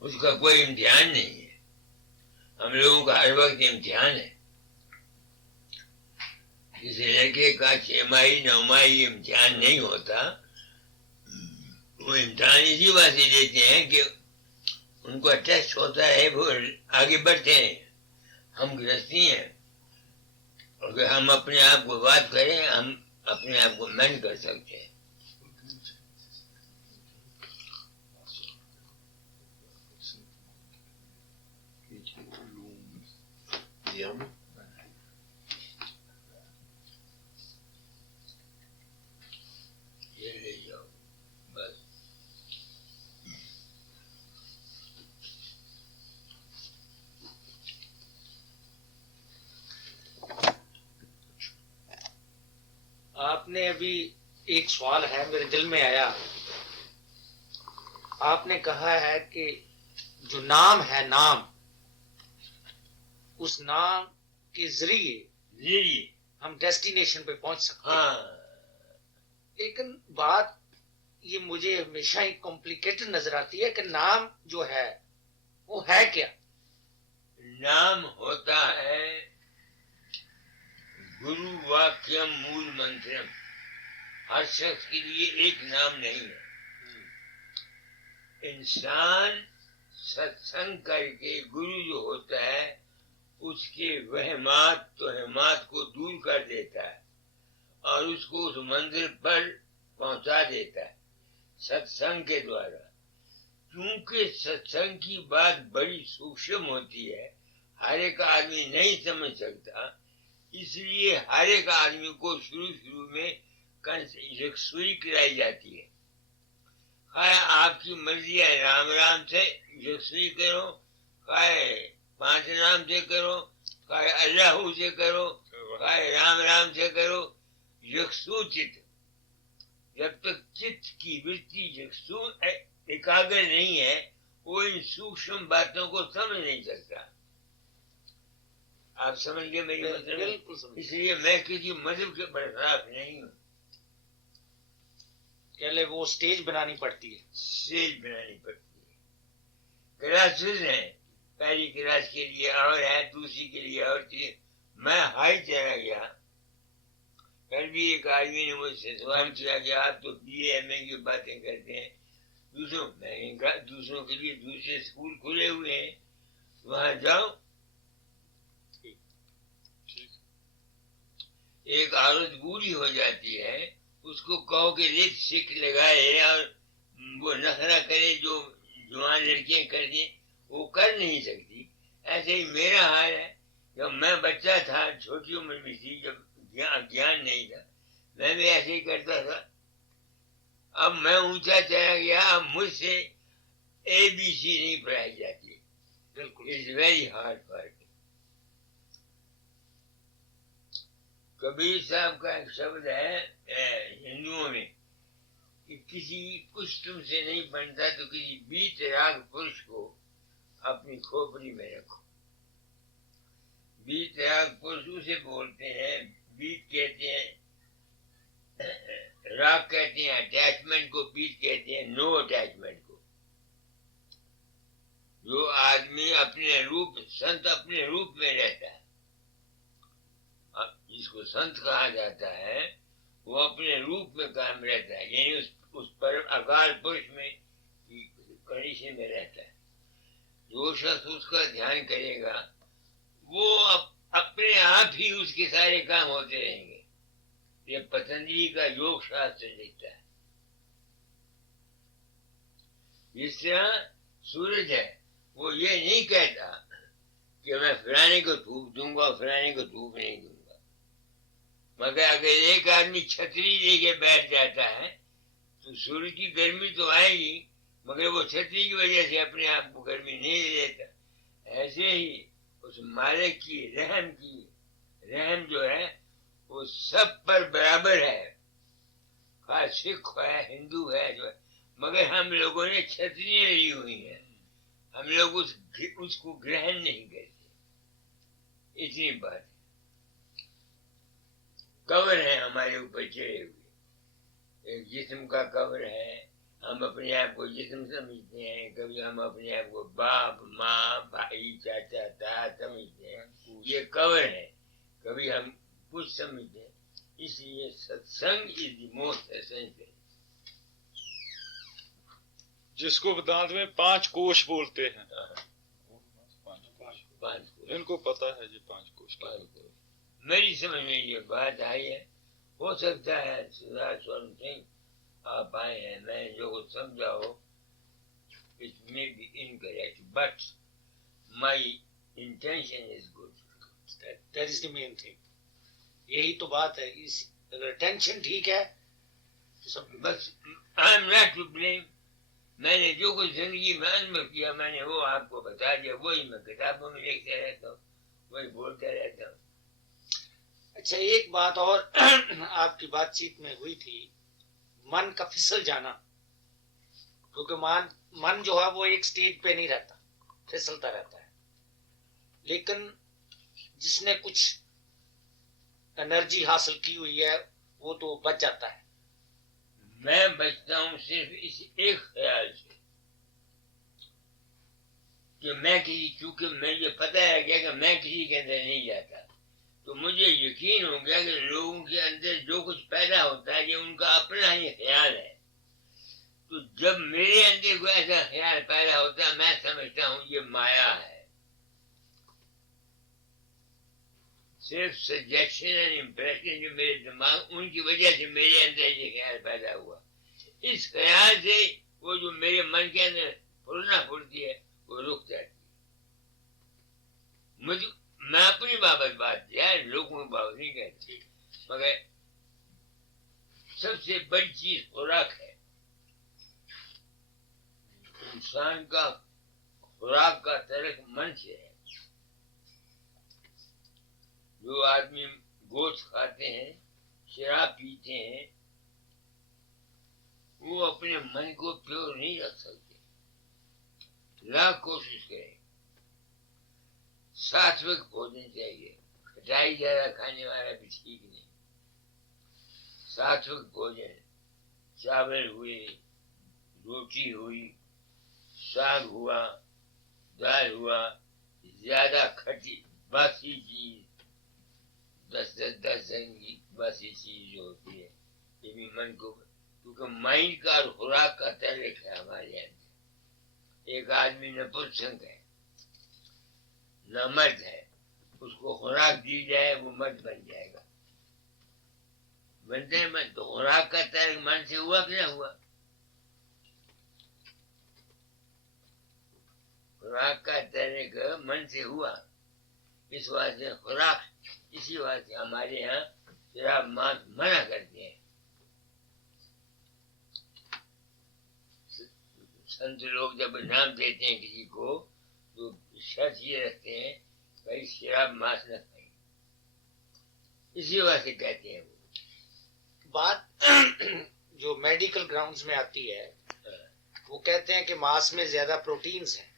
اس کا کوئی امتحان نہیں ہے۔ ہم لوگوں کا ہر وقت امتحان ہے۔ کسی لڑکے کا 6 ماہی 9 ماہی امتحان نہیں ہوتا، وہ امتحان اسی واسطے دیتے ہیں کہ ان کا ٹیسٹ ہوتا ہے، وہ آگے بڑھتے ہیں۔ ہم گرہستی ہیں، اگر ہم اپنے آپ کو بات کریں، ہم اپنے آپ کو مین کر سکتے ہیں۔ یہ لے جاؤ بس۔ آپ نے ابھی ایک سوال ہے میرے دل میں آیا. آپ نے کہا ہے کہ جو نام ہے نام، اس نام کے ذریعے جی ہم ڈیسٹینیشن پہ پہنچ سکتے ہیں. ہاں. لیکن بات یہ مجھے ہمیشہ ہی کمپلیکیٹڈ نظر آتی ہے کہ نام جو ہے وہ ہے کیا؟ نام ہوتا ہے گرو واکیم مول منترم. ہر شخص کے لیے ایک نام نہیں ہے. انسان ستسنگ کر کے گرو جو ہوتا ہے اس کے وہمات توہمات کو دور کر دیتا ہے اور اس کو اس منزل پر پہنچا دیتا ہے ستسنگ کے دوارا. کیونکہ ستسنگ کی بات بڑی سوکشم ہوتی ہے، ہر ایک آدمی نہیں سمجھ سکتا، اس لیے ہر ایک آدمی کو شروع میں یکسوئی کرائی جاتی ہے. خواہ آپ کی مرضی ہے رام رام سے یکسوئی کرو، خواہ 5 نام سے کرو، خواہ اللہ سے کرو، خواہ رام رام سے کرو. یکسو چت، جب تک چت کی ورتی یکسو ایکاگر نہیں ہے وہ ان سوکشم باتوں کو سمجھ نہیں سکتا. آپ سمجھ گئے میری مطلب؟ بالکل سمجھ. اس لیے میں کسی مذہب کے برخلاف نہیں ہوں. پہلے وہ سٹیج بنانی پڑتی ہے. سیج بنانی پڑتی ہے. کلاسز ہیں، پہلی کلاس کے لیے اور ہے، دوسری کے لیے اور چیز. میں ہائی چلا گیا. کل بھی ایک آدمی نے مجھ سے سوال کیا کہ آپ تو بی اے ایم اے کی باتیں کرتے ہیں، دوسروں کے لیے دوسرے اسکول کھلے ہوئے ہیں، وہاں جاؤ. ایک عورت بوڑھی ہو جاتی ہے، اس کو کہو کہ لپسٹک لگائے اور وہ نخرا کرے جو جوان لڑکیاں کرتی ہیں، وہ کر نہیں سکتی. ایسے ہی میرا حال ہے. جب میں بچہ تھا، چھوٹی عمر میں تھی، جب گیان نہیں تھا، میں بھی ایسے ہی کرتا تھا. اب میں اونچا چلا گیا، اب مجھ سے ABC نہیں پڑھائی جاتی. بالکل it's very hard for me. Kabir صاحب کا ایک شبد ہے ہندوؤں میں کہ کچھ تم سے نہیں بنتا تو کسی بیت راگ پرش کو اپنی کھوپڑی میں رکھو. بیت راگ پرش اسے بولتے ہیں، بیت کہتے ہیں، راگ کہتے ہیں اٹیچمنٹ کو، بیت کہتے ہیں نو اٹیچمنٹ کو. جو آدمی اپنے روپ سنت اپنے روپ میں رہتا ہے، جس کو سنت کہا جاتا ہے، وہ اپنے روپ میں قائم رہتا ہے، یعنی اس پر اکال پرش میں کنڈیشن میں رہتا ہے. جو شخص اس کا دھیان کرے گا وہ اپنے آپ ہی اس کے سارے کام ہوتے رہیں گے. یہ پتنجلی کا یوگ شاستر لکھتا ہے. جس طرح سورج ہے، وہ یہ نہیں کہتا کہ میں فلانے کو دھوپ دوں گا اور فلانے کو دھوپ نہیں دوں گا. مگر اگر ایک آدمی چھتری لے کے بیٹھ جاتا ہے تو سورج کی گرمی تو آئے گی، مگر وہ چھتری کی وجہ سے اپنے آپ کو گرمی نہیں دے دیتا. ایسے ہی اس مالک کی رحم جو ہے وہ سب پر برابر ہے، خواہ سکھ ہے ہندو ہے جو ہے. مگر ہم لوگوں نے چھتریاں لی ہوئی ہیں، ہم لوگ اس کو گرہن نہیں کرتے. اتنی بات ہے. کور ہے ہمارے اوپر چڑھے ہوئے، ایک جسم کا کور ہے. ہم اپنے آپ کو جسم سمجھتے ہیں، کبھی ہم اپنے آپ کو باپ ماں بھائی چاچا تایا سمجھتے ہیں، یہ کور ہے. کبھی ہم کچھ سمجھتے ہیں. اس لیے ستسنگ از دی موسٹ اسینشل. جس کو ویدانت میں 5 کوش بولتے ہیں، 5 ان کو پتا ہے یہ 5 کوش کیا ہوتے ہیں. میری سمجھ میں یہ بات آئی ہے. ہو سکتا ہے سردار سورن سنگھ آپ آئے ہیں، میں جو کچھ سمجھا ہو it may be incorrect, but my intention is good. That is the main thing. یہی تو بات ہے. اگر ٹینشن ٹھیک ہے تو سب بس I am not to blame. میں نے جو کچھ زندگی میں عزم کیا میں نے وہ آپ کو بتا دیا، وہی میں کتابوں میں لکھتا رہتا ہوں، وہی بولتا رہتا ہوں. اچھا ایک بات اور آپ کی بات چیت میں ہوئی تھی من کا پھسل جانا، کیونکہ من جو ہے وہ ایک سٹیج پہ نہیں رہتا، پھسلتا رہتا ہے، لیکن جس نے کچھ انرجی حاصل کی ہوئی ہے وہ تو بچ جاتا ہے۔ میں بچتا ہوں صرف اس ایک خیال سے کہ میں کسی، چونکہ مجھے پتہ ہے گیا کہ میں کسی کے اندر نہیں جاتا، تو مجھے یقین ہو گیا کہ لوگوں کے اندر جو کچھ پیدا ہوتا ہے یہ ان کا اپنا ہی خیال ہے۔ تو جب میرے اندر کوئی ایسا خیال پیدا ہوتا ہے میں سمجھتا ہوں یہ مایا ہے، صرف سجیشن اینڈ امپریشن جو میرے دماغ، ان کی وجہ سے میرے اندر یہ خیال پیدا ہوا۔ اس خیال سے وہ جو میرے من کے اندر پھرنا پھرتی ہے وہ رک جاتی ہے۔ میں اپنی بابت بات ہے، لوگوں کی بابت نہیں کہتی، مگر سب سے بڑی چیز خوراک ہے۔ انسان کا خوراک کا تعلق من سے ہے۔ جو آدمی گوشت کھاتے ہیں، شراب پیتے ہیں، وہ اپنے من کو پیور نہیں رکھ سکتے، لاکھ کوشش کریں۔ ساتوک بھوجن چاہیے، کھٹائی زیادہ کھانے والا بھی ٹھیک نہیں۔ ساتوک بھوجن، چاول ہوئے، روٹی ہوئی، ساگ ہوا، دال ہوا، زیادہ کھٹی باسی چیز، 10 دن کی باسی چیز جو ہوتی ہے، یہ بھی من کو، کیونکہ مائنڈ کا اور خوراک کا تعلق ہے ہمارے اندر۔ ایک آدمی نپنسک ہے، نہ مرد ہے، اس کو خوراک دی جائے وہ مرد بن جائے گا، بنتے ہیں من۔ تو خوراک کا تعلق من سے ہوا کہ نہ ہوا؟ خوراک کا تعلق من سے ہوا، اس واسطے خوراک، اسی واسطے ہمارے یہاں شراب ماس منع کرتے ہیں۔ سنت لوگ جب نام دیتے ہیں کسی کو تو شرط یہ رکھتے ہیں بھائی شراب ماس نہ کھائیں، اسی واسطے کہتے ہیں۔ وہ بات جو میڈیکل گراؤنڈز میں آتی ہے وہ کہتے ہیں کہ ماس میں زیادہ پروٹینز ہیں،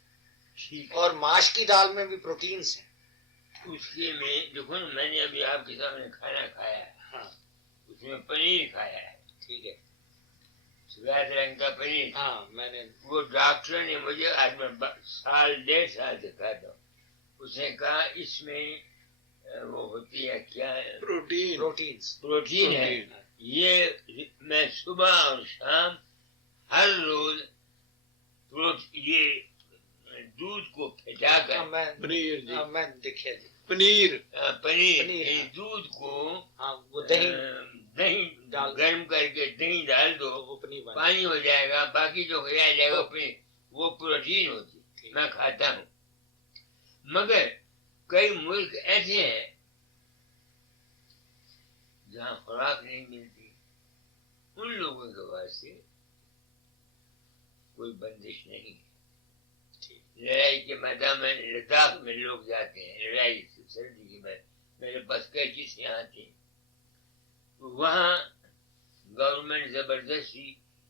اور ماش کی دال میں بھی پروٹینز ہیں۔ اس کے میں دیکھو نا، میں نے ابھی آپ کے سامنے کھانا کھایا ہے، ہاں اس میں پنیر کھایا ہے، ٹھیک ہے، سفید رنگ کا پنیر۔ ہاں میں نے وہ ڈاکٹر نے مجھے، آج میں 1.5 سال سے کھاتا ہوں، اس نے کہا اس میں وہ ہوتی ہے کیا ہے، پروٹین ہے، یہ میں صبح اور شام ہر روز یہ دودھ کو پھٹا کر، میں دیکھا جی پنیر دودھ کو ہاں وہ دہی دہی گرم کر کے دہی ڈال دو، وہ پنیر پانی ہو جائے گا، باقی جو کھایا جائے گا وہ پروٹین ہوتی، میں کھاتا ہوں۔ مگر کئی ملک ایسے ہیں جہاں خوراک نہیں ملتی، ان لوگوں کے واسطے کوئی بندش نہیں ہے۔ لڑائی کے میدان میں لداخ میں لوگ جاتے ہیں، لڑائی سردی کی میں، میرے پاس کئی چیزیں آتی، وہاں گورنمنٹ زبردستی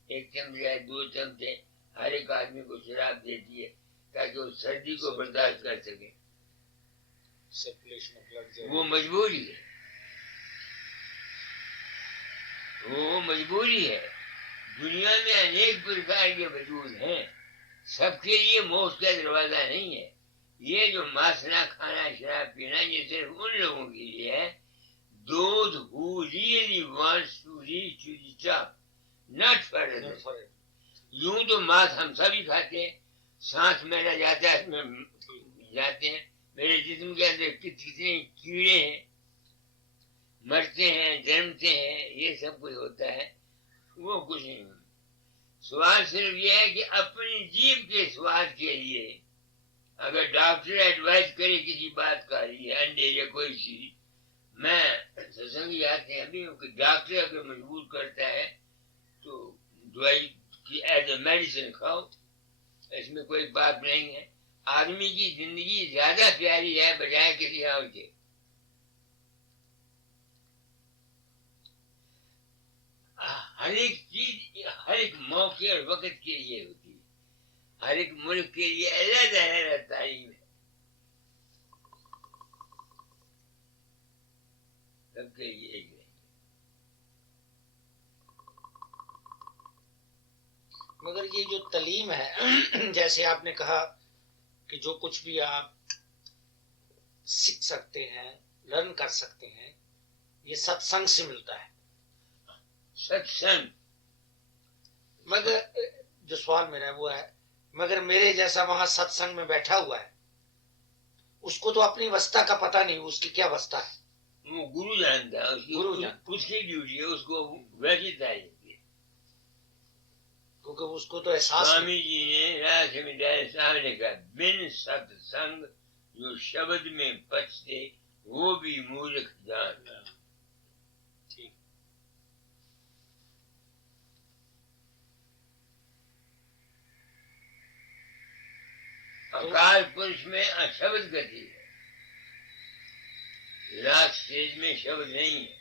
1 چمچ یا 2 چمچے ہر ایک آدمی کو شراب دیتی ہے تاکہ وہ سردی کو برداشت کر سکے۔ وہ مجبوری ہے، وہ مجبوری ہے۔ دنیا میں انیک پرکار کے وجود ہیں، سب کے لیے موت کا دروازہ نہیں ہے۔ یہ جو ماس نہ کھانا، شراب پینا، یہ صرف ان لوگوں کے لیے ہے those who really wants to reach to the top, not for others۔ یوں تو ماس ہم سبھی کھاتے ہیں، سانس میرا جاتا ہے، اس میں جاتے ہیں، میرے جسم کے اندر کتنے کیڑے ہیں، مرتے ہیں، جنمتے ہیں، یہ سب کچھ ہوتا ہے، وہ کچھ نہیں۔ سوال صرف یہ ہے کہ اپنی جیب کے سواد کے لیے اگر ڈاکٹر ایڈوائز کرے کسی بات کا، یہ انڈے یا کوئی چیز، میں ستسنگ آتے ہیں ابھی کہ ڈاکٹر اگر مجبور کرتا ہے تو دوائی کی ایز اے میڈیسن کھاؤ، اس میں کوئی بات نہیں ہے۔ آدمی کی زندگی زیادہ پیاری ہے بجائے کسی اور کے۔ ہر ایک چیز ہر ایک موقع اور وقت کے لیے ہوتی ہے. ہر ایک ملک کے لیے علیحدہ علیحدہ تعلیم ہے. سب کے لیے ایک نہیں. مگر یہ جو تعلیم ہے جیسے آپ نے کہا کہ جو کچھ بھی آپ سیکھ سکتے ہیں لرن کر سکتے ہیں یہ ست سنگ سے ملتا ہے. ست سنگ. مگر جو سوال میرا ہے وہ ہے مگر میرے جیسا وہاں ست سنگ میں بیٹھا ہوا ہے اس کو تو اپنی وسطہ کا پتہ نہیں اس کی کیا وسطہ ہے. وہ گرو جانتا ہے. گرو جانتا اس کی ڈیوٹی ہے. اس کو ویسی تعلیم دی ہے. کیونکہ اس کو تو احساس نہیں. سوامی جی نے راج سمیدار صاحب نے کہا بن ست سنگ جو شبد میں پچتے وہ بھی مورکھ جان. ٹھیک. اکال پرش میں اشبد گتی ہے. لاکھ اسٹیج میں شبد نہیں ہے.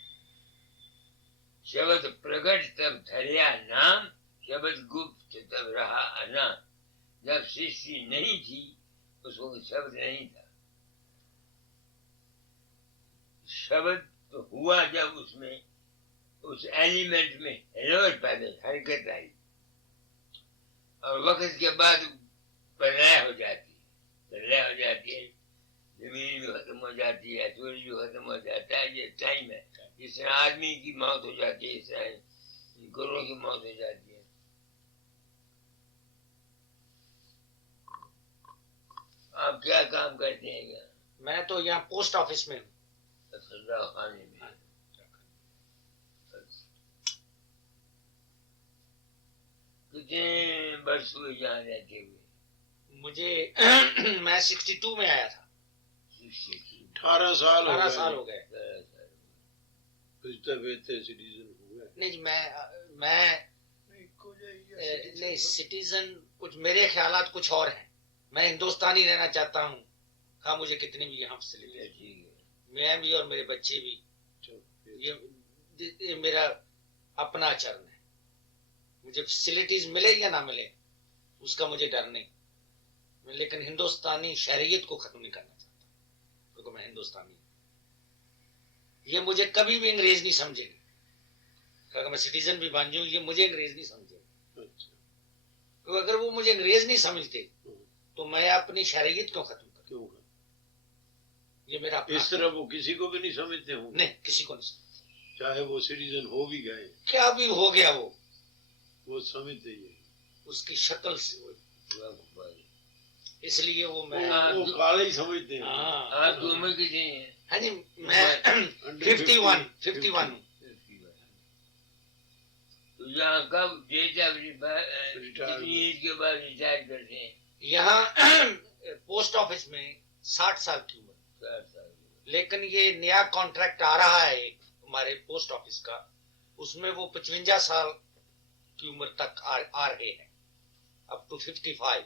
شبد پرگٹ تب دھریا نام شبد گپت تب رہا انام. جب سرشٹی نہیں تھی اس وقت شبد نہیں تھا. شبد تو ہوا جب اس میں اس ایلیمنٹ میں ہلوٹ پیدا حرکت آئی اور وقت کے بعد پرلے ہو جاتی ہے. پرلے ہو جاتی ہے. زمین بھی ختم ہو جاتی ہے. سورج بھی ختم ہو جاتا ہے. یہ ٹائم ہے. جس طرح آدمی کی موت ہو جاتی ہے اس طرح گروہ کی موت ہو جاتی ہے. آپ کیا کام کرتے ہیں کیا؟ میں تو یہاں پوسٹ آفس میں ہوں. اسلحہ خانے میں. کتنے برس ہوئے جہاں رہتے ہوئے؟ مجھے میں 62 میں آیا تھا. 18 سال 18 سال ہو گئے. سٹیزن ہوئے. نہیں جی میں نہیں سٹیزن کچھ میرے خیالات کچھ اور ہیں. میں ہندوستانی رہنا چاہتا ہوں ہاں مجھے کتنی بھی یہاں فیسلٹی میں بھی اور میرے بچے بھی. یہ میرا اپنا چرن ہے. مجھے فیسلٹیز ملے یا نہ ملے اس کا مجھے ڈر نہیں. لیکن ہندوستانی شہریت کو ختم نہیں کرنا چاہتا کیونکہ میں ہندوستانی ہوں. یہ مجھے کبھی بھی انگریز نہیں سمجھے گی. اگر میں سٹیزن بھی بن جاؤں یہ مجھے انگریز نہیں سمجھے گی. اگر وہ مجھے انگریز نہیں سمجھتے تو میں اپنی شہریت کیوں ختم کروں. یہ میرا اس طرح وہ کسی کو بھی نہیں سمجھتے ہوں. نہیں کسی کو نہیں سمجھتے. چاہے وہ سٹیزن ہو بھی گئے کیا بھی ہو گیا وہ سمجھتے ہی اس کی شکل سے اس لیے وہ میں وہ کالے ہی سمجھتے ہیں. آپ کی عمر کتنی ہے؟ ہاں جی میں 51 ہوں. تو یہاں کب ڈیٹ آف کتنی ایج کے بعد ریٹائر کرتے ہیں؟ یہاں پوسٹ آفس میں 60 سال کی عمر. 60 سال. لیکن یہ نیا کانٹریکٹ آ رہا ہے ایک ہمارے پوسٹ آفس کا اس میں وہ 55 سال کی عمر تک آ رہے ہیں اپ ٹو 55.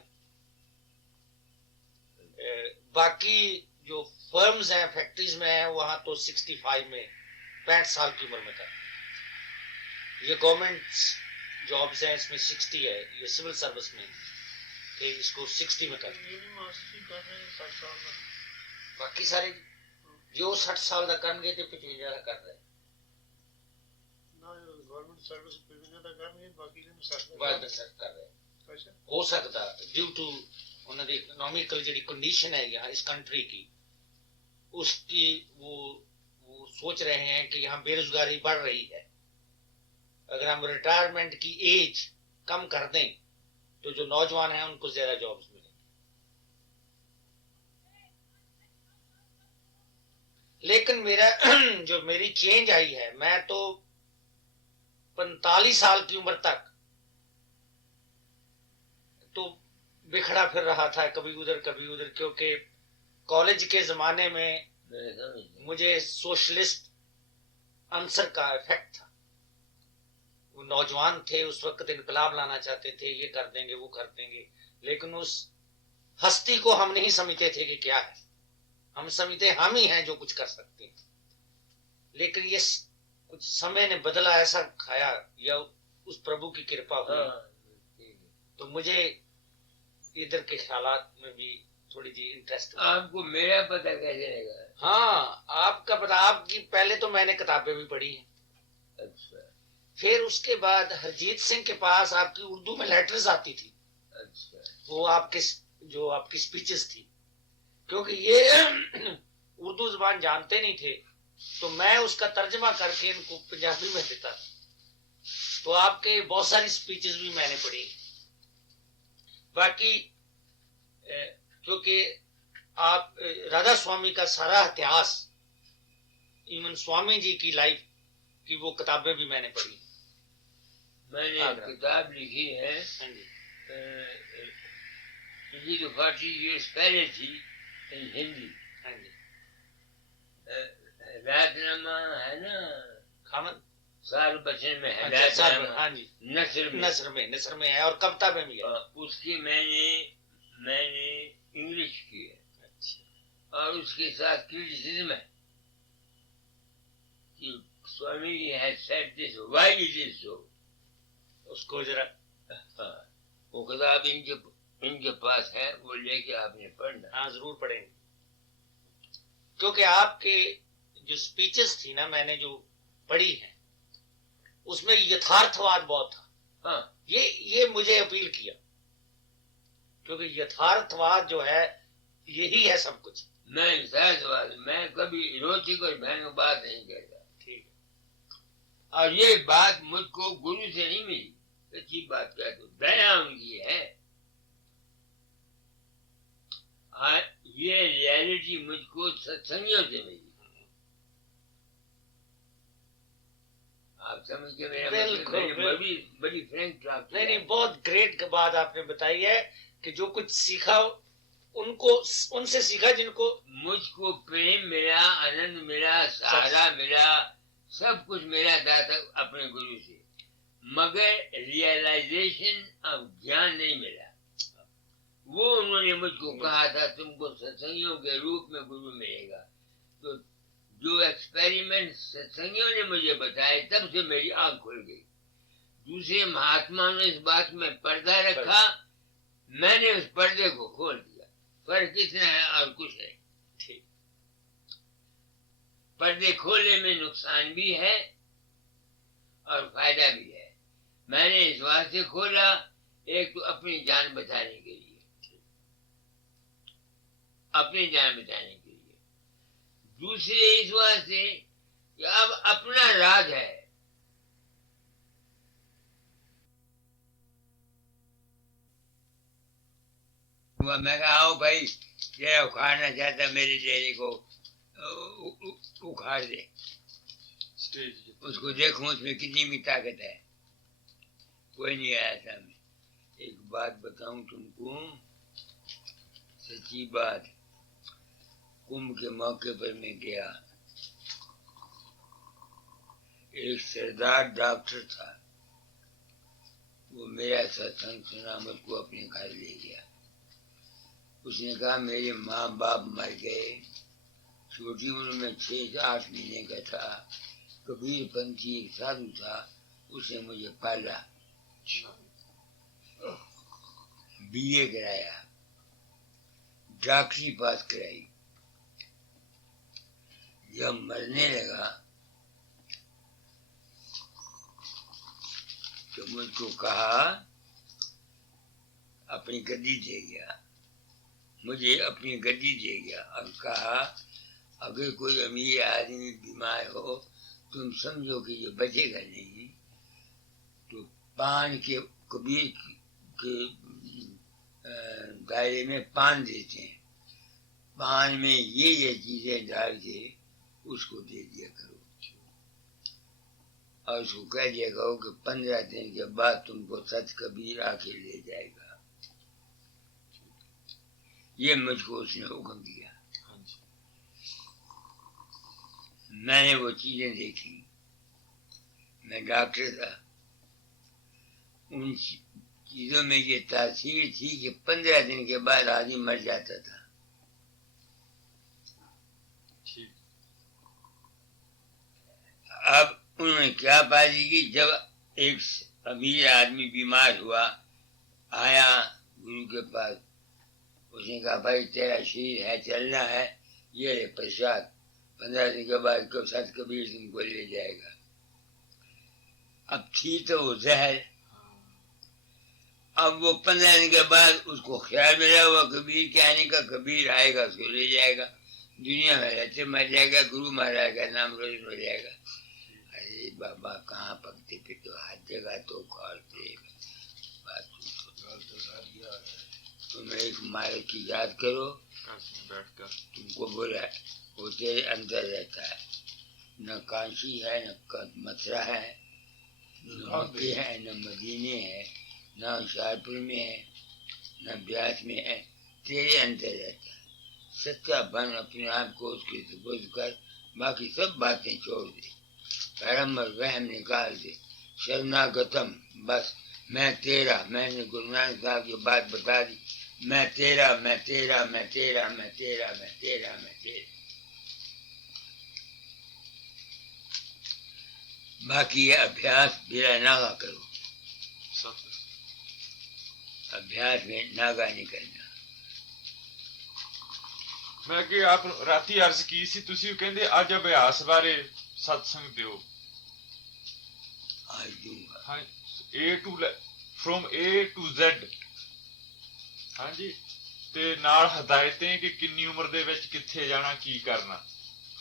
باقی جو فرمز ہیں فیکٹریز میں ہیں وہاں تو 65 میں 65 سال کی عمر میں کرتے ہیں. یہ گورنمنٹ جابز ہیں اس میں 60 ہے. یہ سول سروس میں کہ اس کو 60 میں کرتے ہیں. باقی سارے جو 60 سال کا کر گئے تھے 55 کا کر رہے ہیں. ہو سکتا ڈیو ٹو انہوں نے اکنامیکل جڑی کنڈیشن ہے یہاں اس کنٹری کی اس کی وہ سوچ رہے ہیں کہ یہاں بے روزگاری بڑھ رہی ہے. اگر ہم ریٹائرمنٹ کی ایج کم کر دیں تو جو نوجوان ہیں ان کو زیادہ جابز ملیں گے. لیکن جو میری چینج آئی ہے میں تو 45 سال کی عمر تک تو بکھڑا پھر رہا تھا کبھی ادھر کبھی ادھر کیونکہ کالج کے زمانے میں مجھے سوشلسٹ عنصر کا افیکٹ تھا. وہ نوجوان تھے اس وقت انقلاب لانا چاہتے تھے یہ کر دیں گے وہ کر دیں گے لیکن اس ہستی کو ہم نہیں سمجھتے تھے کہ کیا ہے. ہم سمجھتے ہم ہی ہیں جو کچھ کر سکتے ہیں. لیکن یہ کچھ سمے نے بدلا ایسا کھایا یا اس پربھو کی کرپا ہوئی ہاں ٹھیک ہے. تو مجھے ادھر کے خیالات میں بھی تھوڑی جی انٹرسٹ ہوا. آپ کو میرا پتہ کیسے لگا؟ ہاں آپ کا پتا، آپ کی پہلے تو میں نے کتابیں بھی پڑھی ہیں، اچھا پھر اس کے بعد ہرجیت سنگھ کے پاس آپ کی اردو میں لیٹرز آتی تھی، اچھا وہ آپ کے جو آپ کی سپیچز تھی، کیونکہ یہ اردو زبان جانتے نہیں تھے تو میں اس کا ترجمہ کر کے ان کو پنجابی میں دیتا تھا، تو آپ کے بہت ساری سپیچز بھی میں نے پڑھی. باقی کیونکہ آپ رادھا سوامی کا سارا اتہاس، ایون سوامی جی کی لائف کی وہ کتابیں بھی میں نے پڑھی. میں نے آگرہ. کتاب لکھی ہے ہاں جی. یہ جو 40 years پہلے تھی ہندی، ہاں جی. رات نامہ ہے نا، خامد سال بچن میں ہے اچھا رات صاحب، نامہ، ہاں جی. نثر میں. نثر میں ہے اور کبتا میں بھی ہے. اس کی میں نے انگلش کی ہے، اچھا. اور اس کے ساتھ کرٹیسزم ہے کہ سوامی جی has said this, why it is so. اس کو ذرا ہاں وہ کتاب ان کے پاس ہے، وہ لے کے آپ نے پڑھنا. ہاں ضرور پڑھیں گے، کیونکہ آپ کے جو سپیچز تھی نا میں نے جو پڑھی ہیں اس میں یتھارتھواد بہت تھا. ہاں یہ مجھے اپیل کیا، کیونکہ یتھارتھواد جو ہے یہی ہے سب کچھ. میں کبھی روچک اور بہن بات نہیں کرتا، ٹھیک ہے. اور یہ بات مجھ کو گرو سے نہیں ملی، سچی بات کہتا ہوں، دیا ان کی ہے. یہ ریالٹی مجھ کو ستسنگیوں سے ملی. آپ سمجھ کے میرا بڑی فرینک ٹاک. نہیں بہت گریٹ بات آپ نے بتائی ہے کہ جو کچھ سیکھا ان سے سیکھا جن کو مجھ کو پریم ملا، آنند ملا، سہارا ملا، سب کچھ ملا تھا اپنے گرو سے، مگر ریئلائزیشن آف گیان نہیں ملا. وہ انہوں نے مجھ کو کہا تھا تم کو ستسنگیوں کے روپ میں گرو ملے گا، تو جو ایکسپیریمنٹ ستسنگیوں نے مجھے بتائے تب سے میری آنکھ کھل گئی. دوسرے مہاتما نے اس بات میں پردہ رکھا، میں نے اس پردے کو کھول دیا. فرق اتنا ہے اور کچھ ہے. پردے کھولنے میں نقصان بھی ہے اور فائدہ بھی ہے. میں نے اس واسطے کھولا، ایک تو اپنی جان بچانے کے لیے، دوسرے اس واسطے کہ اب اپنا راج ہے. میں کہا آؤ بھائی، یہ اکھاڑنا چاہتا میری ڈیری کو اکھاڑ دے، اس کو دیکھوں اس میں کتنی بھی طاقت ہے. کوئی نہیں آیا سامنے. ایک بات بتاؤں تم کو، سچی بات، کمبھ کے موقع پر میں گیا، ایک سردار ڈاکٹر تھا، وہ میرا ستسنگ سنا، مجھ کو اپنے گھر لے گیا. اس نے کہا میرے ماں باپ مر گئے، چھوٹی عمر میں 6-8 مہینے کا تھا. کبیر پنتھی ایک سادھو تھا، اس نے مجھے پالا، BA کرایا، ڈاکٹری پاس کرائی. جب مرنے لگا تو مجھ کو کہا، اپنی گدی دے گیا، مجھے اپنی گدی دے گیا اور کہا اگر کوئی امیر آدمی بیمار ہو تم سمجھو کہ یہ بچے گا نہیں، تو پان کے کبیر کے دائرے میں پان دیتے ہیں، پان میں یہ چیزیں ڈال کے اس کو دے دیا کرو، اور اس کو کہہ دیا کرو کہ 15 دن کے بعد تم کو ست کبیر آ کے لے جائے گا. یہ مجھ کو اس نے حکم دیا. میں نے وہ چیزیں دیکھی، میں ڈاکٹر تھا. ان چیزوں میں یہ تاثیر تھی کہ 15 دن کے بعد آدمی مر جاتا تھا. اب ان نے کیا بازی کی؟ جب ایک امیر آدمی بیمار ہوا، آیا گرو کے پاس، اس نے کہا بھائی تیرا شریر ہے، چلنا ہے، یہ رہے پرساد، 15 دن کے بعد سات کبیر تم کو لے جائے گا۔ اب تھی تو وہ زہر، اب وہ 15 دن کے بعد اس کو خیال ملا ہوا کبیر کے آنے کا، کبیر آئے گا اس کو لے جائے گا، دنیا میں رہتے مر جائے گا، گرو مہاراج کا نام روشن ہو جائے گا۔ ارے بابا کہاں پکتے پھر تو ہر جگہ تو کھولتے، بات تم ایک مالک کی یاد کرو، بیٹھ کر تم کو بولا وہ تیرے اندر رہتا ہے، نہ کانچی ہے، نہ متھرا ہے، نہ مکے ہے، نہ مدینے ہے، نہ ہوشیارپور میں ہے، نہ بیاس میں ہے، تیرے اندر رہتا ہے۔ سچا بن، اپنے آپ کو اس کے سپرد کر، باقی سب باتیں چھوڑ دے، بھرم اور وہم نکال دے، شرناگتم، بس میں تیرا، میں نے گرو نانک صاحب کی بات بتا دی، میں تیرا، میں تیرا، میں تیرا، میں تیرا، میں تیرا، میں تیرا۔ باقی یہ ابھیاس بلا ناغا کرو، ابھیاس میں ناغا نہیں کرنا۔ میں کہ آپ ਰਾਤੀ ਅਰਜ਼ ਕੀ ਸੀ, ਤੁਸੀਂ ਕਹਿੰਦੇ ਅੱਜ ਅਭਿਆਸ ਬਾਰੇ ਸਤਸੰਗ ਦਿਓ। آج دوں گا۔ ਹਾਂ, from A to Z। ਹਾਂਜੀ, ਤੇ ਨਾਲ ਹਦਾਇਤਾਂ ਕਿ ਕਿੰਨੀ ਉਮਰ ਦੇ ਵਿੱਚ ਕਿੱਥੇ ਜਾਣਾ, ਕੀ ਕਰਨਾ